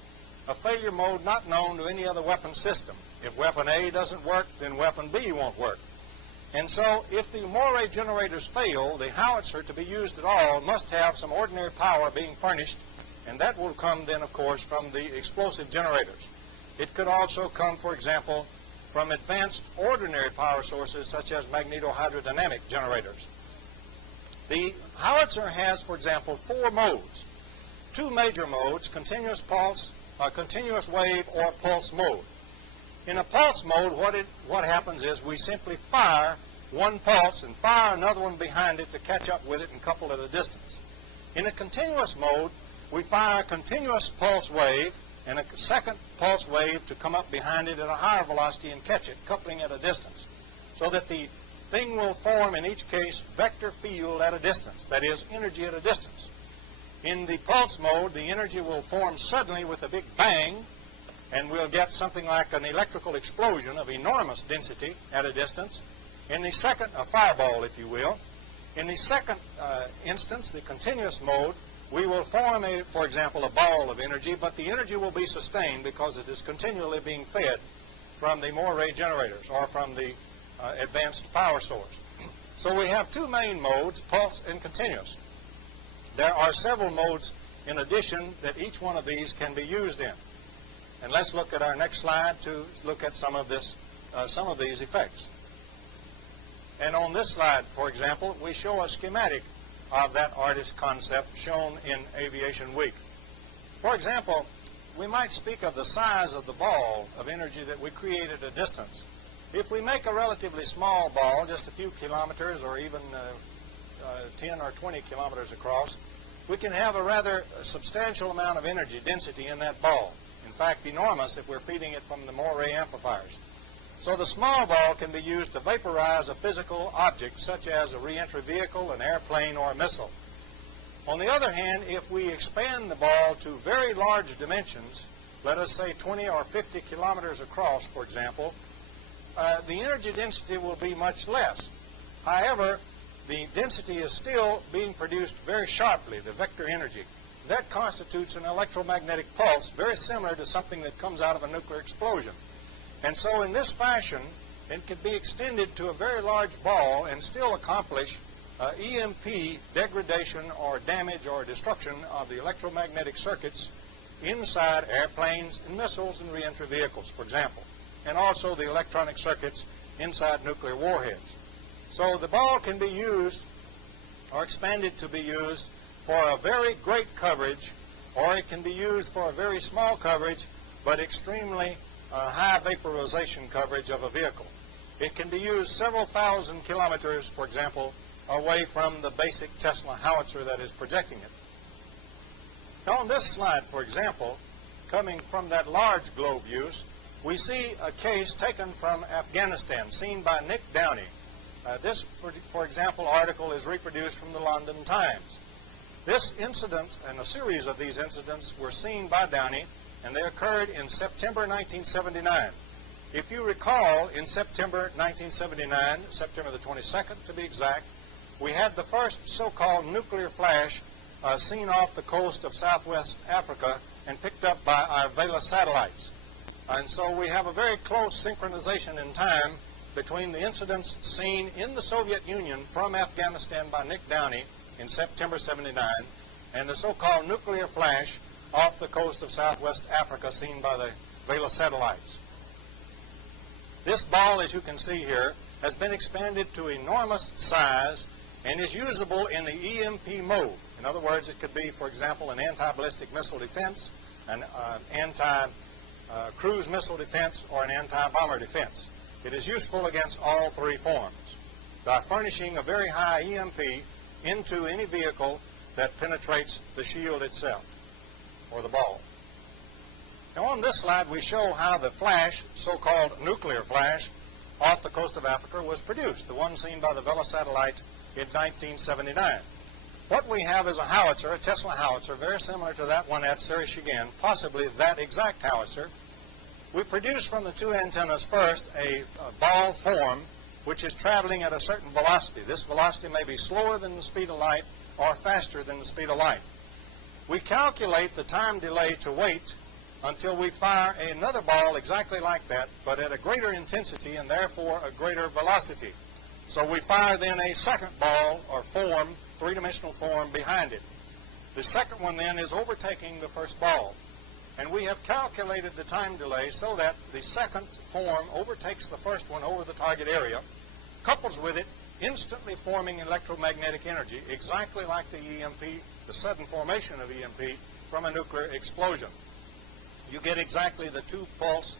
a failure mode not known to any other weapon system. If weapon A doesn't work, then weapon B won't work. And so if the Moray generators fail, the howitzer to be used at all must have some ordinary power being furnished, and that will come then, of course, from the explosive generators. It could also come, for example, from advanced ordinary power sources such as magnetohydrodynamic generators. The howitzer has, for example, 4 modes. 2 major modes, continuous pulse, continuous wave, or pulse mode. In a pulse mode, what happens is we simply fire one pulse and fire another one behind it to catch up with it and couple at a distance. In a continuous mode, we fire a continuous pulse wave and a second pulse wave to come up behind it at a higher velocity and catch it, coupling at a distance, so that the thing will form, in each case, vector field at a distance, that is, energy at a distance. In the pulse mode, the energy will form suddenly with a big bang, and we'll get something like an electrical explosion of enormous density at a distance. In the second, a fireball, if you will. In the second instance, the continuous mode, we will form, for example, a ball of energy, but the energy will be sustained because it is continually being fed from the Moray generators or from the advanced power source. So we have 2 main modes, pulse and continuous. There are several modes in addition that each one of these can be used in. And let's look at our next slide to look at some of these effects. And on this slide, for example, we show a schematic of that artist concept shown in Aviation Week. For example, we might speak of the size of the ball of energy that we create at a distance. If we make a relatively small ball, just a few kilometers or even 10 or 20 kilometers across, we can have a rather substantial amount of energy density in that ball. In fact, enormous if we're feeding it from the Moray amplifiers. So the small ball can be used to vaporize a physical object such as a re-entry vehicle, an airplane, or a missile. On the other hand, if we expand the ball to very large dimensions, let us say 20 or 50 kilometers across, for example, the energy density will be much less. However, the density is still being produced very sharply, the vector energy. That constitutes an electromagnetic pulse very similar to something that comes out of a nuclear explosion. And so in this fashion, it can be extended to a very large ball and still accomplish EMP degradation or damage or destruction of the electromagnetic circuits inside airplanes and missiles and re-entry vehicles, for example, and also the electronic circuits inside nuclear warheads. So the ball can be used or expanded to be used for a very great coverage, or it can be used for a very small coverage but extremely high vaporization coverage of a vehicle. It can be used several thousand kilometers, for example, away from the basic Tesla howitzer that is projecting it. Now on this slide, for example, coming from that large globe use, we see a case taken from Afghanistan, seen by Nick Downey. This, for example, article is reproduced from the London Times. This incident and a series of these incidents were seen by Downey and they occurred in September 1979. If you recall, in September 1979, September the 22nd to be exact, we had the first so-called nuclear flash seen off the coast of southwest Africa and picked up by our Vela satellites. And so we have a very close synchronization in time between the incidents seen in the Soviet Union from Afghanistan by Nick Downey in September 79 and the so-called nuclear flash off the coast of southwest Africa seen by the Vela satellites. This ball, as you can see here, has been expanded to enormous size and is usable in the EMP mode. In other words, it could be, for example, an anti-ballistic missile defense, an anti-cruise missile defense, or an anti-bomber defense. It is useful against all three forms by furnishing a very high EMP into any vehicle that penetrates the shield itself, or the ball. Now on this slide we show how the flash, so-called nuclear flash, off the coast of Africa was produced, the one seen by the Vela satellite in 1979. What we have is a howitzer, a Tesla howitzer, very similar to that one at Sereshigin, possibly that exact howitzer. We produce from the two antennas first a ball form which is traveling at a certain velocity. This velocity may be slower than the speed of light or faster than the speed of light. We calculate the time delay to wait until we fire another ball exactly like that, but at a greater intensity and therefore a greater velocity. So we fire then a second ball or form, three-dimensional form, behind it. The second one then is overtaking the first ball. And we have calculated the time delay so that the second form overtakes the first one over the target area, couples with it, instantly forming electromagnetic energy, exactly like the EMP, the sudden formation of EMP from a nuclear explosion. You get exactly the two pulse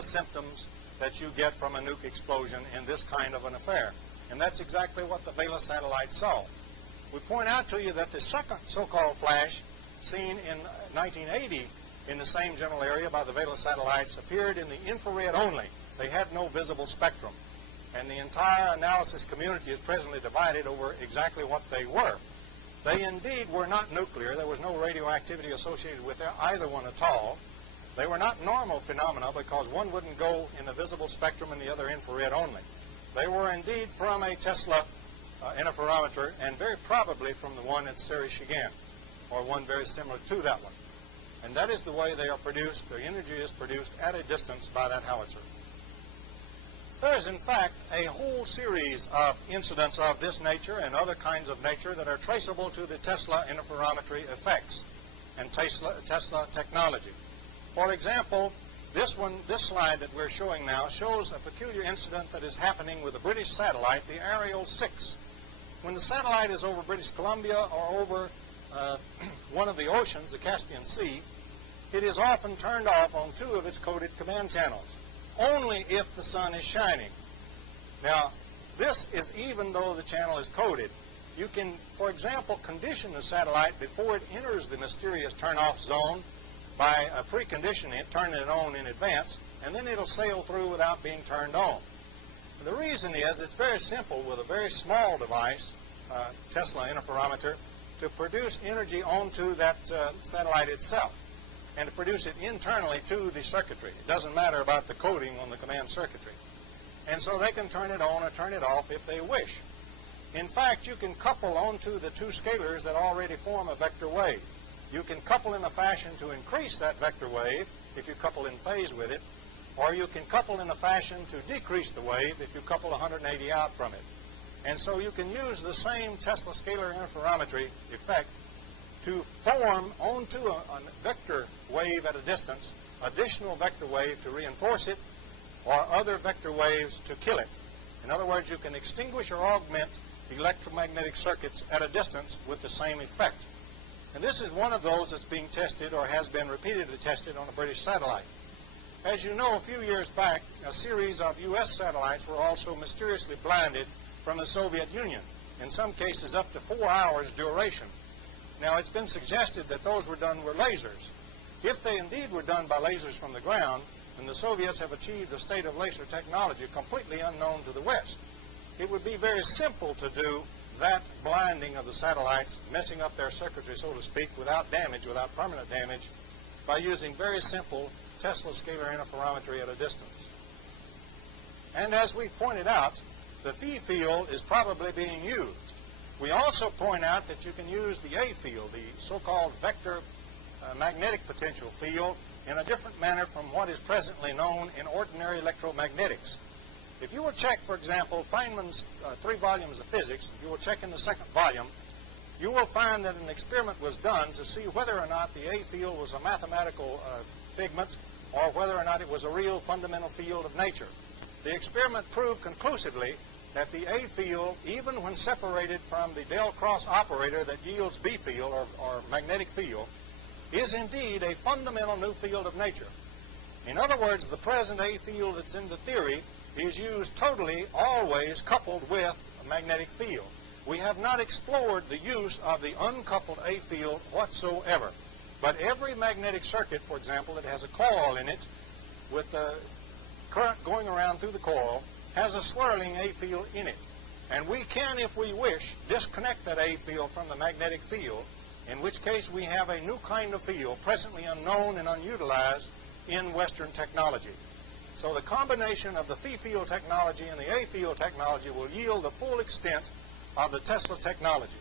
symptoms that you get from a nuke explosion in this kind of an affair. And that's exactly what the Vela satellite saw. We point out to you that the second so-called flash seen in 1980 in the same general area by the Vela satellites appeared in the infrared only. They had no visible spectrum. And the entire analysis community is presently divided over exactly what they were. They indeed were not nuclear. There was no radioactivity associated with either one at all. They were not normal phenomena because one wouldn't go in the visible spectrum and the other infrared only. They were indeed from a Tesla interferometer and very probably from the one at Sereshigin, or one very similar to that one. And that is the way they are produced. Their energy is produced at a distance by that howitzer. There is, in fact, a whole series of incidents of this nature and other kinds of nature that are traceable to the Tesla interferometry effects and Tesla technology. For example, this slide that we're showing now shows a peculiar incident that is happening with a British satellite, the Ariel 6. When the satellite is over British Columbia or over one of the oceans, the Caspian Sea, it is often turned off on two of its coded command channels, only if the sun is shining. Now, this is even though the channel is coded. You can, for example, condition the satellite before it enters the mysterious turn-off zone by preconditioning it, turning it on in advance, and then it'll sail through without being turned on. And the reason is it's very simple with a very small device, Tesla interferometer, to produce energy onto that satellite itself and to produce it internally to the circuitry. It doesn't matter about the coding on the command circuitry. And so they can turn it on or turn it off if they wish. In fact, you can couple onto the two scalars that already form a vector wave. You can couple in a fashion to increase that vector wave if you couple in phase with it, or you can couple in a fashion to decrease the wave if you couple 180 out from it. And so you can use the same Tesla scalar interferometry effect to form onto a vector wave at a distance, additional vector wave to reinforce it, or other vector waves to kill it. In other words, you can extinguish or augment electromagnetic circuits at a distance with the same effect. And this is one of those that's being tested or has been repeatedly tested on a British satellite. As you know, a few years back, a series of U.S. satellites were also mysteriously blinded from the Soviet Union, in some cases up to 4 hours duration. Now, it's been suggested that those were done with lasers. If they indeed were done by lasers from the ground, then the Soviets have achieved a state of laser technology completely unknown to the West. It would be very simple to do that blinding of the satellites, messing up their circuitry, so to speak, without damage, without permanent damage, by using very simple Tesla scalar interferometry at a distance. And as we pointed out, the phi field is probably being used. We also point out that you can use the A field, the so-called vector magnetic potential field, in a different manner from what is presently known in ordinary electromagnetics. If you will check, for example, Feynman's 3 volumes of physics, if you will check in the 2nd volume, you will find that an experiment was done to see whether or not the A field was a mathematical figment or whether or not it was a real fundamental field of nature. The experiment proved conclusively that the A field, even when separated from the del cross operator that yields B field or magnetic field, is indeed a fundamental new field of nature. In other words, the present A field that's in the theory is used totally, always coupled with a magnetic field. We have not explored the use of the uncoupled A field whatsoever. But every magnetic circuit, for example, that has a coil in it with the current going around through the coil has a swirling A field in it. And we can, if we wish, disconnect that A field from the magnetic field, in which case we have a new kind of field presently unknown and unutilized in Western technology. So the combination of the phi field technology and the A field technology will yield the full extent of the Tesla technology.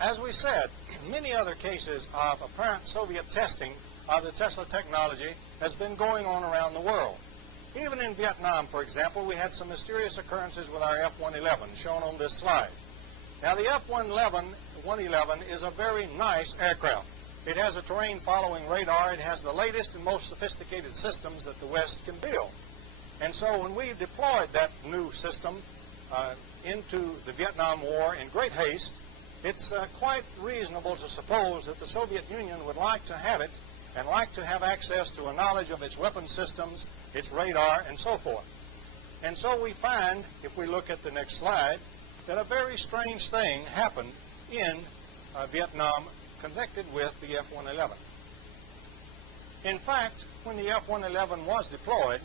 As we said, many other cases of apparent Soviet testing of the Tesla technology has been going on around the world. Even in Vietnam, for example, we had some mysterious occurrences with our F-111 shown on this slide. Now the F-111 is a very nice aircraft. It has a terrain following radar. It has the latest and most sophisticated systems that the West can build. And so when we deployed that new system into the Vietnam War in great haste, it's quite reasonable to suppose that the Soviet Union would like to have it and like to have access to a knowledge of its weapon systems, its radar, and so forth. And so we find, if we look at the next slide, that a very strange thing happened in Vietnam connected with the F-111. In fact, when the F-111 was deployed,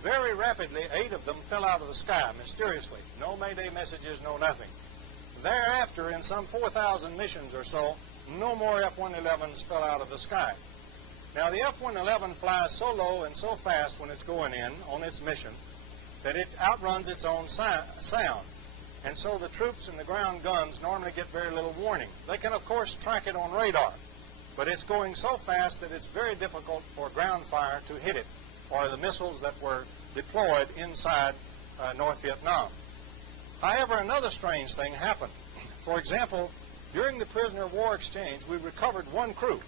very rapidly 8 of them fell out of the sky mysteriously. No Mayday messages, no nothing. Thereafter, in some 4,000 missions or so, no more F-111s fell out of the sky. Now the F-111 flies so low and so fast when it's going in on its mission that it outruns its own sound. And so the troops and the ground guns normally get very little warning. They can, of course, track it on radar, but it's going so fast that it's very difficult for ground fire to hit it, or the missiles that were deployed inside North Vietnam. However, another strange thing happened. For example, during the prisoner of war exchange, we recovered 1 crew,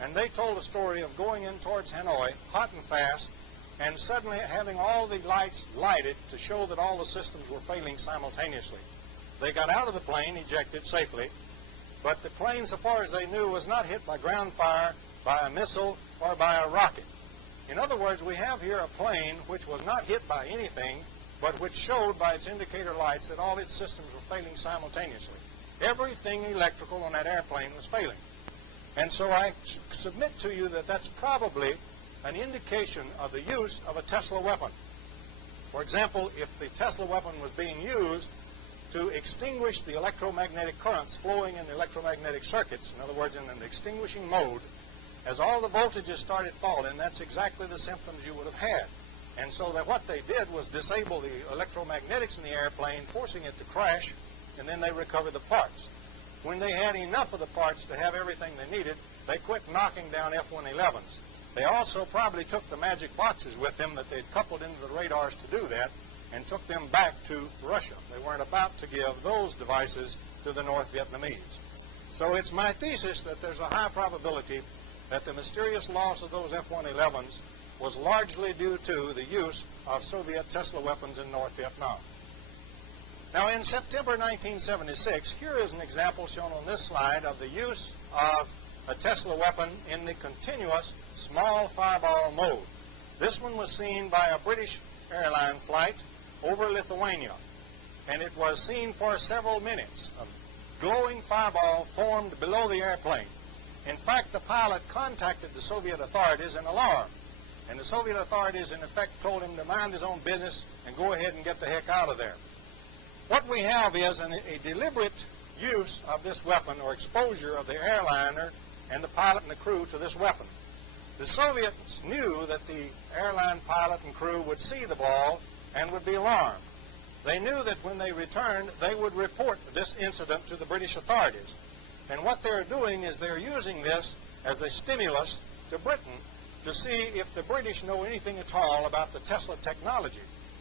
and they told a story of going in towards Hanoi, hot and fast, and suddenly having all the lights lighted to show that all the systems were failing simultaneously. They got out of the plane, ejected safely, but the plane, so far as they knew, was not hit by ground fire, by a missile, or by a rocket. In other words, we have here a plane which was not hit by anything, but which showed by its indicator lights that all its systems were failing simultaneously. Everything electrical on that airplane was failing. And so I submit to you that that's probably an indication of the use of a Tesla weapon. For example, if the Tesla weapon was being used to extinguish the electromagnetic currents flowing in the electromagnetic circuits, in other words, in an extinguishing mode, as all the voltages started falling, that's exactly the symptoms you would have had. And so that what they did was disable the electromagnetics in the airplane, forcing it to crash, and then they recovered the parts. When they had enough of the parts to have everything they needed, they quit knocking down F-111s. They also probably took the magic boxes with them that they'd coupled into the radars to do that and took them back to Russia. They weren't about to give those devices to the North Vietnamese. So it's my thesis that there's a high probability that the mysterious loss of those F-111s was largely due to the use of Soviet Tesla weapons in North Vietnam. Now in September 1976, here is an example shown on this slide of the use of a Tesla weapon in the continuous small fireball mode. This one was seen by a British airline flight over Lithuania, and it was seen for several minutes. A glowing fireball formed below the airplane. In fact, the pilot contacted the Soviet authorities in alarm, and the Soviet authorities in effect told him to mind his own business and go ahead and get the heck out of there. What we have is a deliberate use of this weapon or exposure of the airliner and the pilot and the crew to this weapon. The Soviets knew that the airline pilot and crew would see the ball and would be alarmed. They knew that when they returned, they would report this incident to the British authorities. And what they're doing is they're using this as a stimulus to Britain to see if the British know anything at all about the Tesla technology.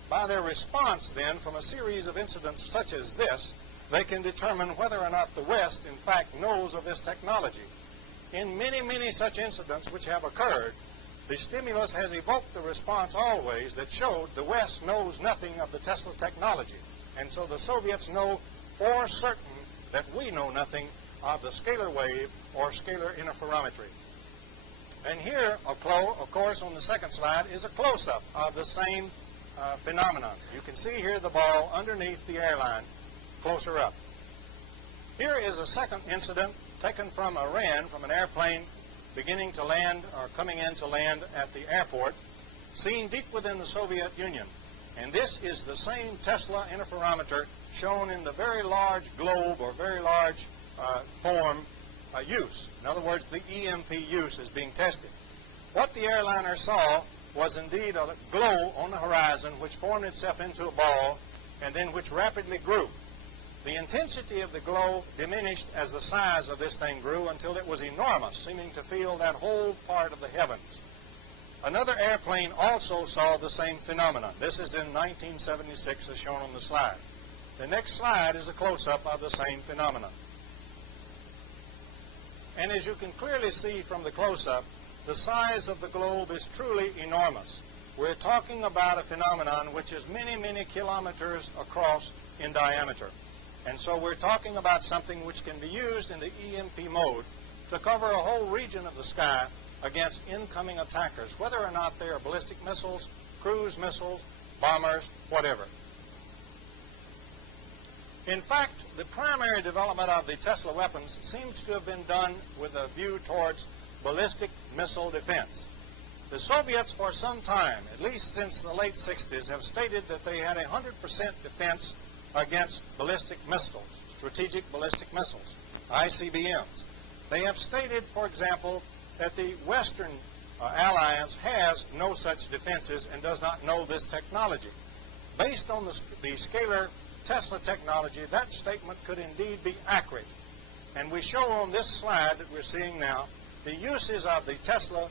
By their response, then, from a series of incidents such as this, they can determine whether or not the West, in fact, knows of this technology. In many, many such incidents which have occurred, the stimulus has evoked the response always that showed the West knows nothing of the Tesla technology. And so the Soviets know for certain that we know nothing of the scalar wave or scalar interferometry. And here, of course, on the second slide is a close-up of the same phenomenon. You can see here the ball underneath the airline, closer up. Here is a second incident taken from Iran, from an airplane beginning to land or coming in to land at the airport, seen deep within the Soviet Union. And this is the same Tesla interferometer shown in the very large globe or very large form use. In other words, the EMP use is being tested. What the airliner saw was indeed a glow on the horizon which formed itself into a ball and then which rapidly grew. The intensity of the glow diminished as the size of this thing grew until it was enormous, seeming to fill that whole part of the heavens. Another airplane also saw the same phenomenon. This is in 1976 as shown on the slide. The next slide is a close-up of the same phenomenon. And as you can clearly see from the close-up, the size of the globe is truly enormous. We're talking about a phenomenon which is many, many kilometers across in diameter. And so we're talking about something which can be used in the EMP mode to cover a whole region of the sky against incoming attackers, whether or not they are ballistic missiles, cruise missiles, bombers, whatever. In fact, the primary development of the Tesla weapons seems to have been done with a view towards ballistic missile defense. The Soviets for some time, at least since the late 60s, have stated that they had 100% defense against ballistic missiles, strategic ballistic missiles, ICBMs. They have stated, for example, that the Western alliance has no such defenses and does not know this technology. Based on the scalar Tesla technology, that statement could indeed be accurate. And we show on this slide that we're seeing now the uses of the Tesla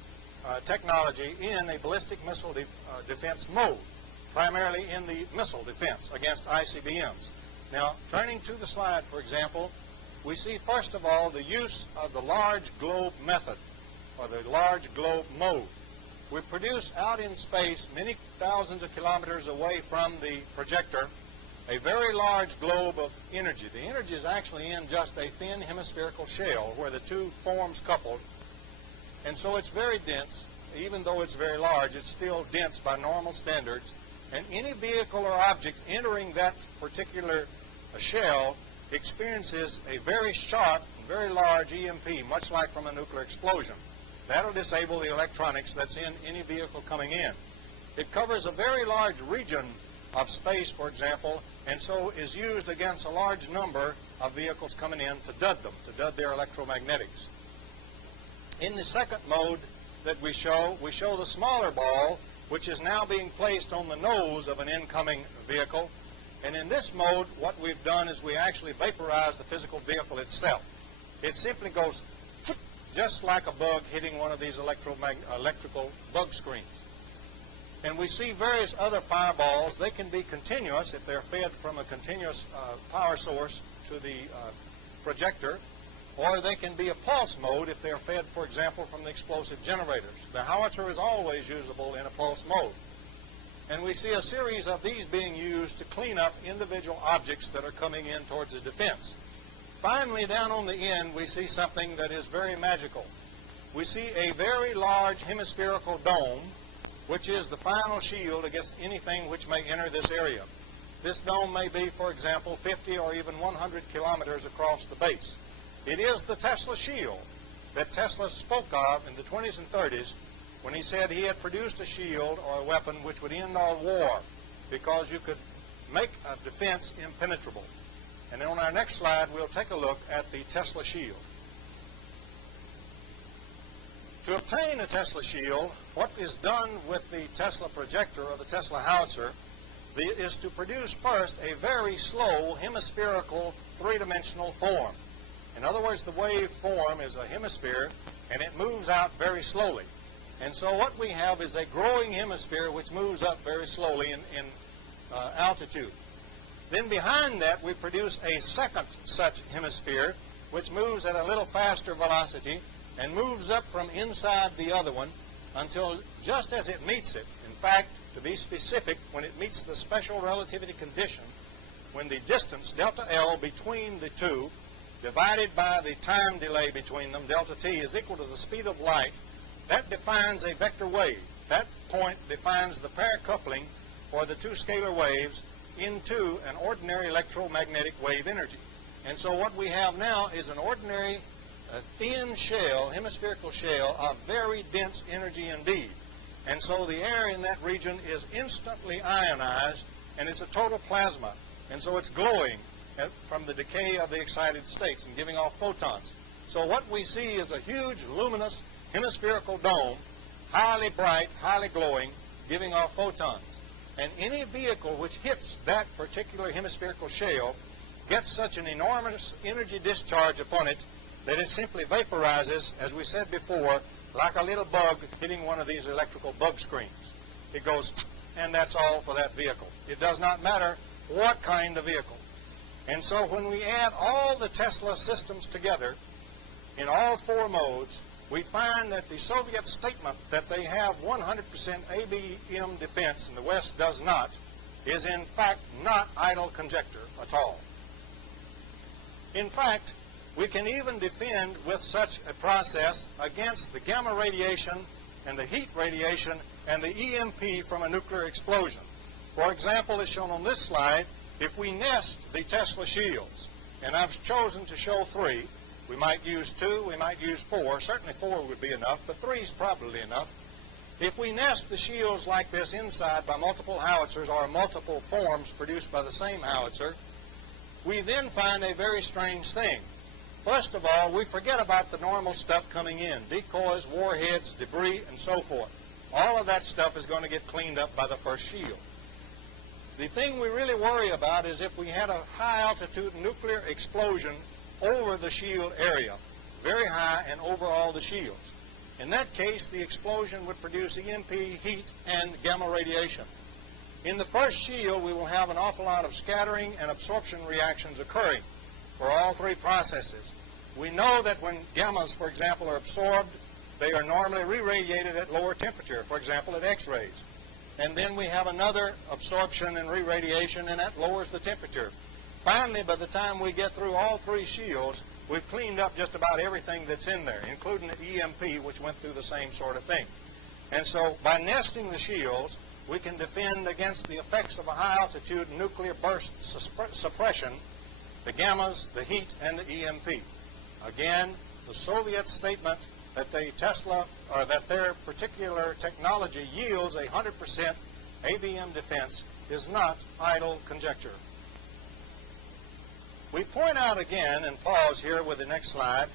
technology in a ballistic missile defense mode, primarily in the missile defense against ICBMs. Now, turning to the slide, for example, we see first of all the use of the large globe method, or the large globe mode. We produce out in space, many thousands of kilometers away from the projector, a very large globe of energy. The energy is actually in just a thin hemispherical shell where the two forms coupled. And so it's very dense. Even though it's very large, it's still dense by normal standards. And any vehicle or object entering that particular shell experiences a very sharp and very large EMP, much like from a nuclear explosion. That'll disable the electronics that's in any vehicle coming in. It covers a very large region of space, for example, and so is used against a large number of vehicles coming in to dud them, to dud their electromagnetics. In the second mode that we show the smaller ball, which is now being placed on the nose of an incoming vehicle. And in this mode, what we've done is we actually vaporize the physical vehicle itself. It simply goes just like a bug hitting one of these electrical bug screens. And we see various other fireballs. They can be continuous if they're fed from a continuous power source to the projector, or they can be a pulse mode if they're fed, for example, from the explosive generators. The howitzer is always usable in a pulse mode. And we see a series of these being used to clean up individual objects that are coming in towards the defense. Finally, down on the end, we see something that is very magical. We see a very large hemispherical dome, which is the final shield against anything which may enter this area. This dome may be, for example, 50 or even 100 kilometers across the base. It is the Tesla shield that Tesla spoke of in the 20s and 30s when he said he had produced a shield or a weapon which would end all war because you could make a defense impenetrable. And then on our next slide, we'll take a look at the Tesla shield. To obtain a Tesla shield, what is done with the Tesla projector or the Tesla howitzer is to produce first a very slow hemispherical three-dimensional form. In other words, the wave form is a hemisphere and it moves out very slowly. And so what we have is a growing hemisphere which moves up very slowly in altitude. Then behind that we produce a second such hemisphere which moves at a little faster velocity and moves up from inside the other one until just as it meets it. In fact, to be specific, when it meets the special relativity condition, when the distance, delta L, between the two, divided by the time delay between them, delta T, is equal to the speed of light, that defines a vector wave. That point defines the pair coupling for the two scalar waves into an ordinary electromagnetic wave energy. And so what we have now is an ordinary thin shell, hemispherical shell, of very dense energy indeed. And so the air in that region is instantly ionized, and it's a total plasma. And so it's glowing from the decay of the excited states and giving off photons. So what we see is a huge luminous hemispherical dome, highly bright, highly glowing, giving off photons. And any vehicle which hits that particular hemispherical shell gets such an enormous energy discharge upon it that it simply vaporizes, as we said before, like a little bug hitting one of these electrical bug screens. It goes, and that's all for that vehicle. It does not matter what kind of vehicle. And so when we add all the Tesla systems together in all four modes, we find that the Soviet statement that they have 100% ABM defense and the West does not is in fact not idle conjecture at all. In fact, we can even defend with such a process against the gamma radiation and the heat radiation and the EMP from a nuclear explosion. For example, as shown on this slide, if we nest the Tesla shields, and I've chosen to show 3, we might use 2, we might use 4, certainly 4 would be enough, but 3 is probably enough. If we nest the shields like this inside by multiple howitzers or multiple forms produced by the same howitzer, we then find a very strange thing. First of all, we forget about the normal stuff coming in, decoys, warheads, debris, and so forth. All of that stuff is going to get cleaned up by the first shield. The thing we really worry about is if we had a high-altitude nuclear explosion over the shield area, very high and over all the shields. In that case, the explosion would produce EMP, heat, and gamma radiation. In the first shield, we will have an awful lot of scattering and absorption reactions occurring for all 3 processes. We know that when gammas, for example, are absorbed, they are normally re-radiated at lower temperature, for example, at X-rays. And then we have another absorption and re-radiation, and that lowers the temperature. Finally, by the time we get through all 3 shields, we've cleaned up just about everything that's in there, including the EMP, which went through the same sort of thing. And so by nesting the shields, we can defend against the effects of a high-altitude nuclear burst suppression, the gammas, the heat, and the EMP. Again, the Soviet statement that that their particular technology yields 100% ABM defense is not idle conjecture. We point out again, and pause here with the next slide,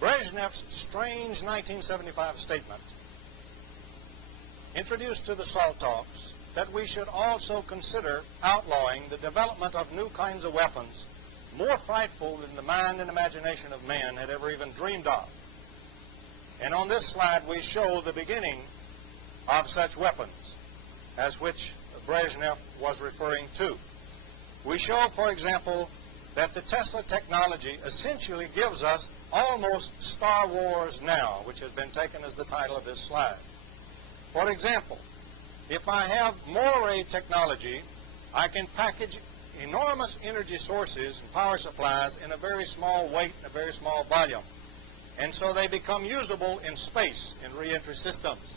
Brezhnev's strange 1975 statement, introduced to the SALT talks, that we should also consider outlawing the development of new kinds of weapons more frightful than the mind and imagination of man had ever even dreamed of. And on this slide we show the beginning of such weapons, as which Brezhnev was referring to. We show, for example, that the Tesla technology essentially gives us almost Star Wars now, which has been taken as the title of this slide. For example, if I have Moray technology, I can package enormous energy sources and power supplies in a very small weight and a very small volume. And so they become usable in space in reentry systems.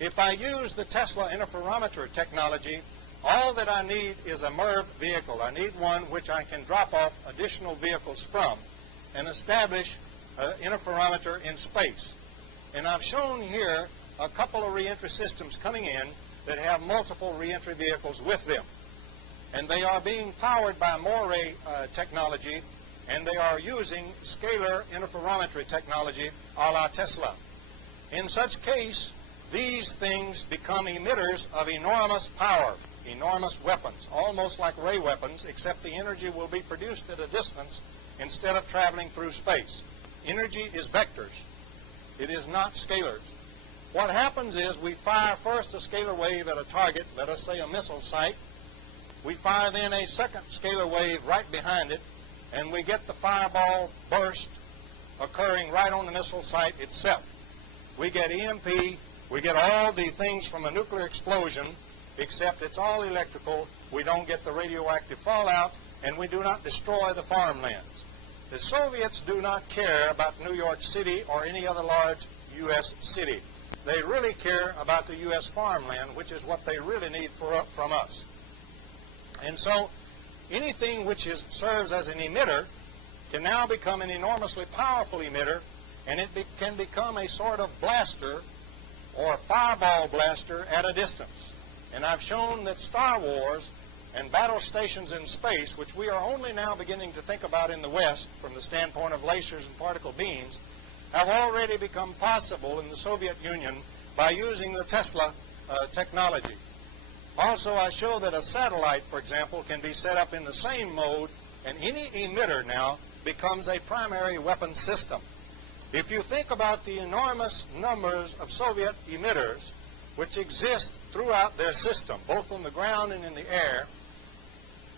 If I use the Tesla interferometer technology, all that I need is a MIRV vehicle. I need one which I can drop off additional vehicles from and establish an interferometer in space. And I've shown here a couple of reentry systems coming in that have multiple reentry vehicles with them. And they are being powered by Moray technology and they are using scalar interferometry technology a la Tesla. In such case, these things become emitters of enormous power, enormous weapons, almost like ray weapons, except the energy will be produced at a distance instead of traveling through space. Energy is vectors. It is not scalars. What happens is we fire first a scalar wave at a target, let us say a missile site. We fire then a second scalar wave right behind it, and we get the fireball burst occurring right on the missile site itself. We get EMP, we get all the things from a nuclear explosion, except it's all electrical. We don't get the radioactive fallout, and we do not destroy the farmlands. The Soviets do not care about New York City or any other large U.S. city. They really care about the U.S. farmland, which is what they really need from us. And so anything which serves as an emitter can now become an enormously powerful emitter, and it can become a sort of blaster or fireball blaster at a distance. And I've shown that Star Wars and battle stations in space, which we are only now beginning to think about in the West from the standpoint of lasers and particle beams, have already become possible in the Soviet Union by using the Tesla technology. Also, I show that a satellite, for example, can be set up in the same mode, and any emitter now becomes a primary weapon system. If you think about the enormous numbers of Soviet emitters which exist throughout their system, both on the ground and in the air,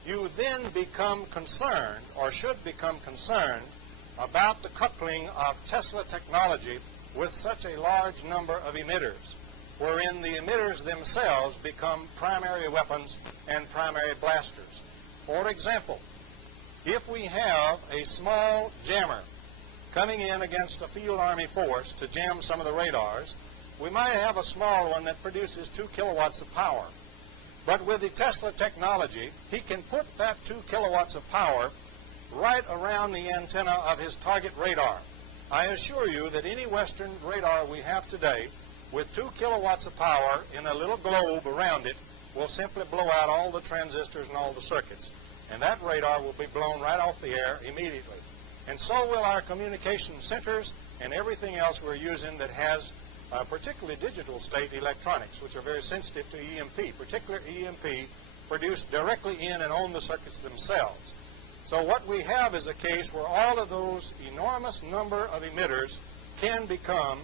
you then become concerned, or should become concerned, about the coupling of Tesla technology with such a large number of emitters, wherein the emitters themselves become primary weapons and primary blasters. For example, if we have a small jammer coming in against a field army force to jam some of the radars, we might have a small one that produces 2 kilowatts of power. But with the Tesla technology, he can put that 2 kilowatts of power right around the antenna of his target radar. I assure you that any Western radar we have today with 2 kilowatts of power in a little globe around it will simply blow out all the transistors and all the circuits. And that radar will be blown right off the air immediately. And so will our communication centers and everything else we're using that has particularly digital state electronics, which are very sensitive to EMP, particular EMP produced directly in and on the circuits themselves. So what we have is a case where all of those enormous number of emitters can become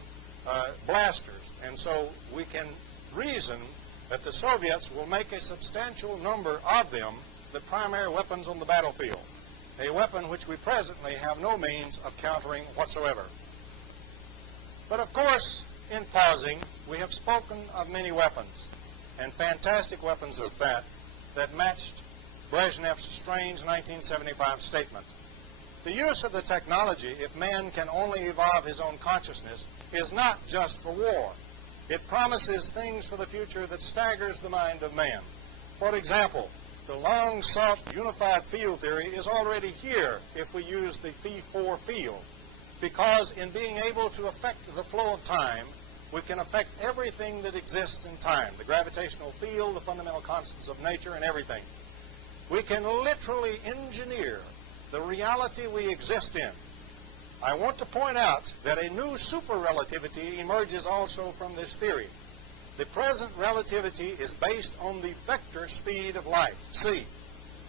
blasters. And so we can reason that the Soviets will make a substantial number of them the primary weapons on the battlefield, a weapon which we presently have no means of countering whatsoever. But of course, in pausing, we have spoken of many weapons, and fantastic weapons at that, that matched Brezhnev's strange 1975 statement. The use of the technology, if man can only evolve his own consciousness, is not just for war. It promises things for the future that staggers the mind of man. For example, the long-sought unified field theory is already here if we use the phi-4 field, because in being able to affect the flow of time, we can affect everything that exists in time, the gravitational field, the fundamental constants of nature, and everything. We can literally engineer the reality we exist in. I want to point out that a new super-relativity emerges also from this theory. The present relativity is based on the vector speed of light, c,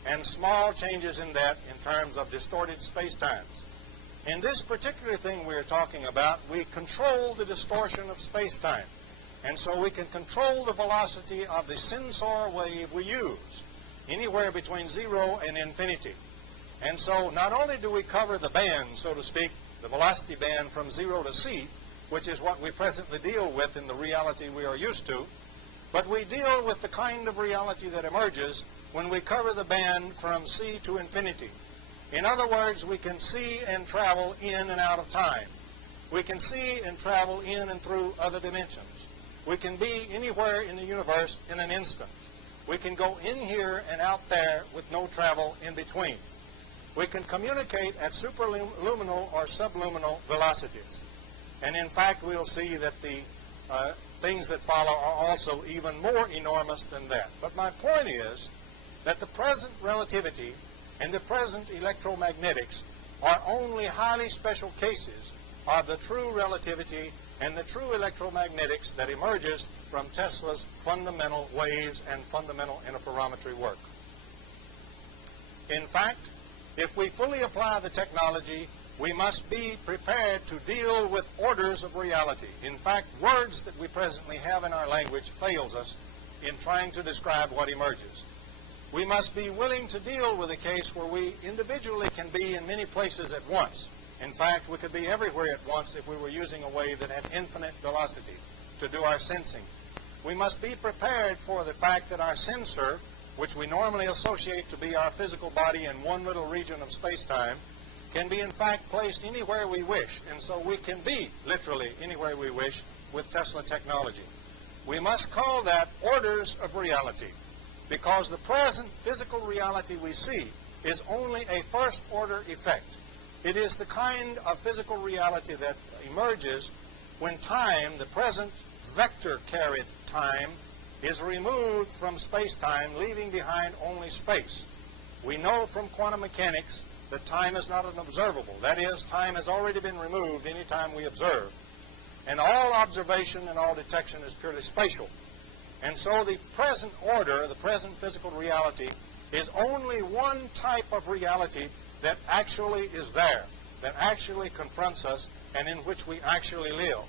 and small changes in that in terms of distorted spacetimes. In this particular thing we're talking about, we control the distortion of spacetime, and so we can control the velocity of the sensor wave we use, anywhere between 0 and infinity. And so not only do we cover the band, so to speak, the velocity band from 0 to c, which is what we presently deal with in the reality we are used to, but we deal with the kind of reality that emerges when we cover the band from c to infinity. In other words, we can see and travel in and out of time. We can see and travel in and through other dimensions. We can be anywhere in the universe in an instant. We can go in here and out there with no travel in between. We can communicate at superluminal or subluminal velocities. And in fact, we'll see that the things that follow are also even more enormous than that. But my point is that the present relativity and the present electromagnetics are only highly special cases of the true relativity and the true electromagnetics that emerges from Tesla's fundamental waves and fundamental interferometry work. In fact, if we fully apply the technology, we must be prepared to deal with orders of reality. In fact, words that we presently have in our language fails us in trying to describe what emerges. We must be willing to deal with a case where we individually can be in many places at once. In fact, we could be everywhere at once if we were using a wave that had infinite velocity to do our sensing. We must be prepared for the fact that our sensor, which we normally associate to be our physical body in one little region of space-time, can be in fact placed anywhere we wish, and so we can be literally anywhere we wish with Tesla technology. We must call that orders of reality, because the present physical reality we see is only a first-order effect. It is the kind of physical reality that emerges when time, the present vector-carried time, is removed from space-time, leaving behind only space. We know from quantum mechanics that time is not an observable. That is, time has already been removed any time we observe. And all observation and all detection is purely spatial. And so the present order, the present physical reality, is only one type of reality that actually is there, that actually confronts us, and in which we actually live.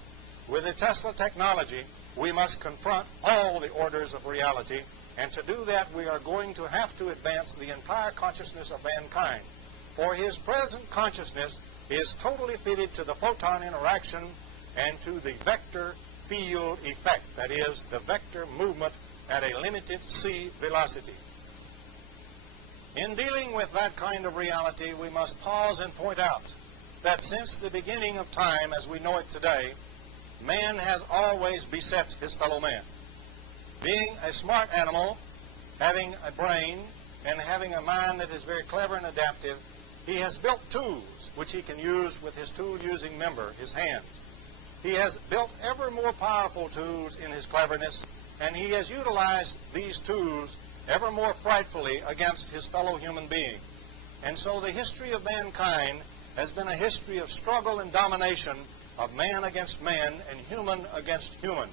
With the Tesla technology, we must confront all the orders of reality, and to do that we are going to have to advance the entire consciousness of mankind. For his present consciousness is totally fitted to the photon interaction and to the vector field effect, that is, the vector movement at a limited c velocity. In dealing with that kind of reality, we must pause and point out that since the beginning of time as we know it today, man has always beset his fellow man. Being a smart animal, having a brain, and having a mind that is very clever and adaptive, he has built tools which he can use with his tool-using member, his hands. He has built ever more powerful tools in his cleverness, and he has utilized these tools ever more frightfully against his fellow human being. And so the history of mankind has been a history of struggle and domination of man against man and human against human.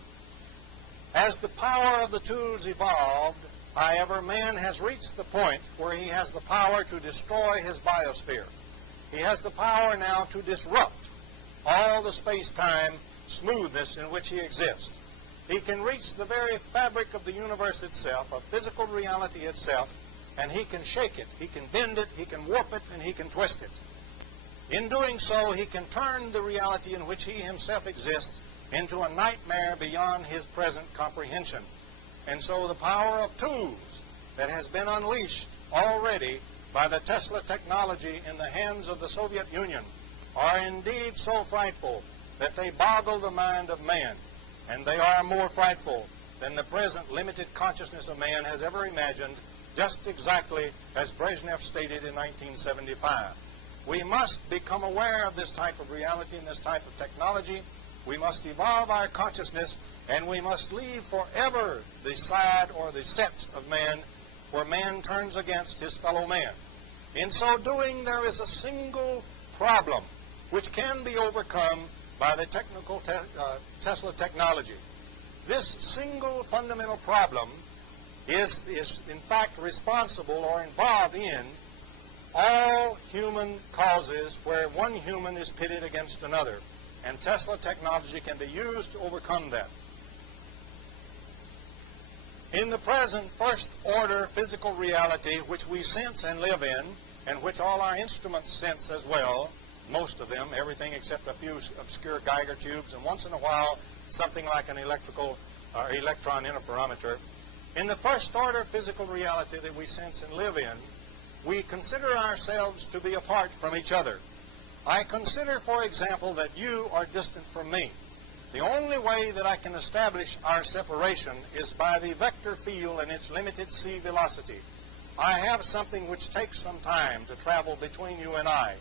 As the power of the tools evolved, however, man has reached the point where he has the power to destroy his biosphere. He has the power now to disrupt all the space-time smoothness in which he exists. He can reach the very fabric of the universe itself, of physical reality itself, and he can shake it, he can bend it, he can warp it, and he can twist it. In doing so, he can turn the reality in which he himself exists into a nightmare beyond his present comprehension. And so the power of tools that has been unleashed already by the Tesla technology in the hands of the Soviet Union are indeed so frightful that they boggle the mind of man. And they are more frightful than the present limited consciousness of man has ever imagined, just exactly as Brezhnev stated in 1975. We must become aware of this type of reality and this type of technology. We must evolve our consciousness, and we must leave forever the side or the set of man where man turns against his fellow man. In so doing, there is a single problem which can be overcome by the technical Tesla technology. This single fundamental problem is in fact responsible or involved in all human causes where one human is pitted against another. And Tesla technology can be used to overcome that. In the present first-order physical reality which we sense and live in, and which all our instruments sense as well, most of them, everything except a few obscure Geiger tubes, and once in a while something like an electron interferometer. In the first-order physical reality that we sense and live in, we consider ourselves to be apart from each other. I consider, for example, that you are distant from me. The only way that I can establish our separation is by the vector field and its limited c velocity. I have something which takes some time to travel between you and I,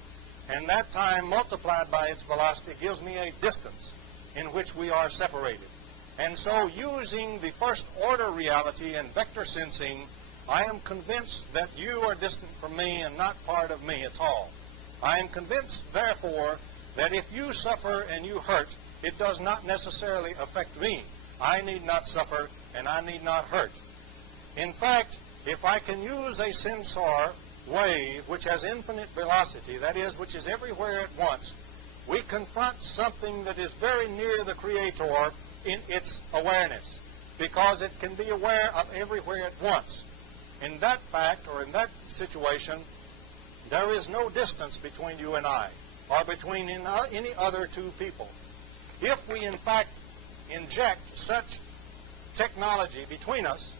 and that time multiplied by its velocity gives me a distance in which we are separated. And so using the first order reality and vector sensing, I am convinced that you are distant from me and not part of me at all. I am convinced, therefore, that if you suffer and you hurt, it does not necessarily affect me. I need not suffer and I need not hurt. In fact, if I can use a sensor wave which has infinite velocity, that is, which is everywhere at once, we confront something that is very near the Creator in its awareness, because it can be aware of everywhere at once. In that fact, or in that situation, there is no distance between you and I, or between any other two people. If we, in fact, inject such technology between us,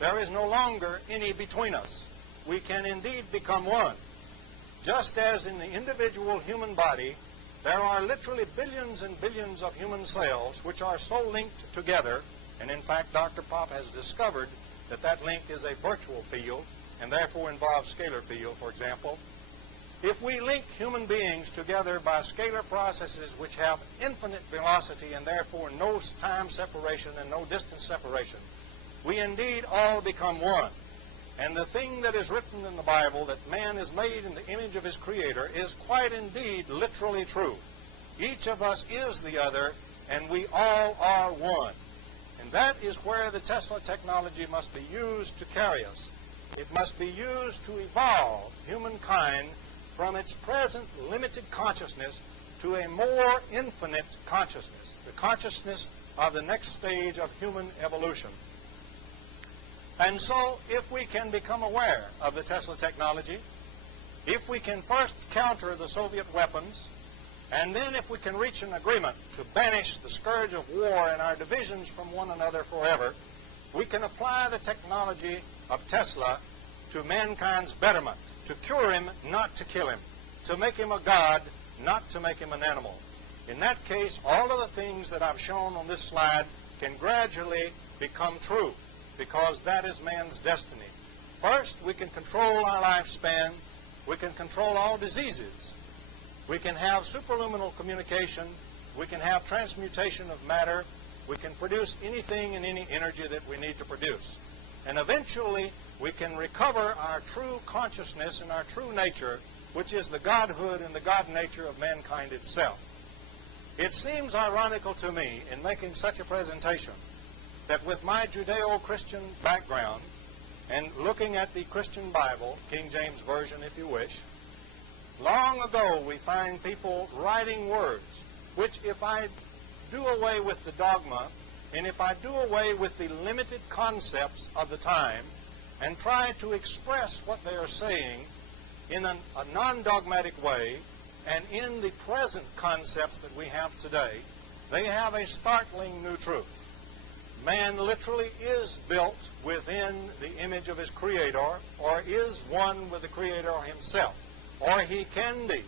there is no longer any between us. We can indeed become one. Just as in the individual human body, there are literally billions and billions of human cells which are so linked together, and in fact Dr. Pop has discovered that that link is a virtual field and therefore involves scalar field, for example. If we link human beings together by scalar processes which have infinite velocity and therefore no time separation and no distance separation, we indeed all become one. And the thing that is written in the Bible, that man is made in the image of his Creator, is quite indeed literally true. Each of us is the other, and we all are one. And that is where the Tesla technology must be used to carry us. It must be used to evolve humankind from its present limited consciousness to a more infinite consciousness, the consciousness of the next stage of human evolution. And so, if we can become aware of the Tesla technology, if we can first counter the Soviet weapons, and then if we can reach an agreement to banish the scourge of war and our divisions from one another forever, we can apply the technology of Tesla to mankind's betterment, to cure him, not to kill him, to make him a god, not to make him an animal. In that case, all of the things that I've shown on this slide can gradually become true, because that is man's destiny. First, we can control our lifespan. We can control all diseases. We can have superluminal communication. We can have transmutation of matter. We can produce anything and any energy that we need to produce. And eventually, we can recover our true consciousness and our true nature, which is the godhood and the God nature of mankind itself. It seems ironical to me in making such a presentation that with my Judeo-Christian background and looking at the Christian Bible, King James Version if you wish, long ago we find people writing words which, if I do away with the dogma and if I do away with the limited concepts of the time and try to express what they are saying in a non-dogmatic way and in the present concepts that we have today, they have a startling new truth. Man literally is built within the image of his Creator, or is one with the Creator himself, or he can be,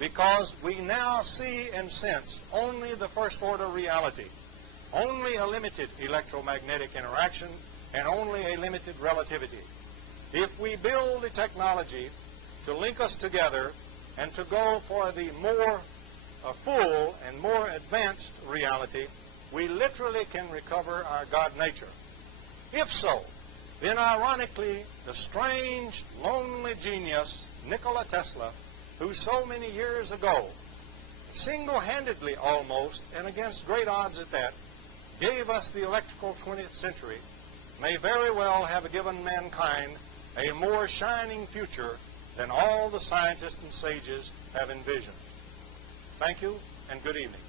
because we now see and sense only the first order reality, only a limited electromagnetic interaction, and only a limited relativity. If we build the technology to link us together and to go for the more full and more advanced reality, we literally can recover our God nature. If so, then ironically, the strange, lonely genius, Nikola Tesla, who so many years ago, single-handedly almost, and against great odds at that, gave us the electrical 20th century, may very well have given mankind a more shining future than all the scientists and sages have envisioned. Thank you, and good evening.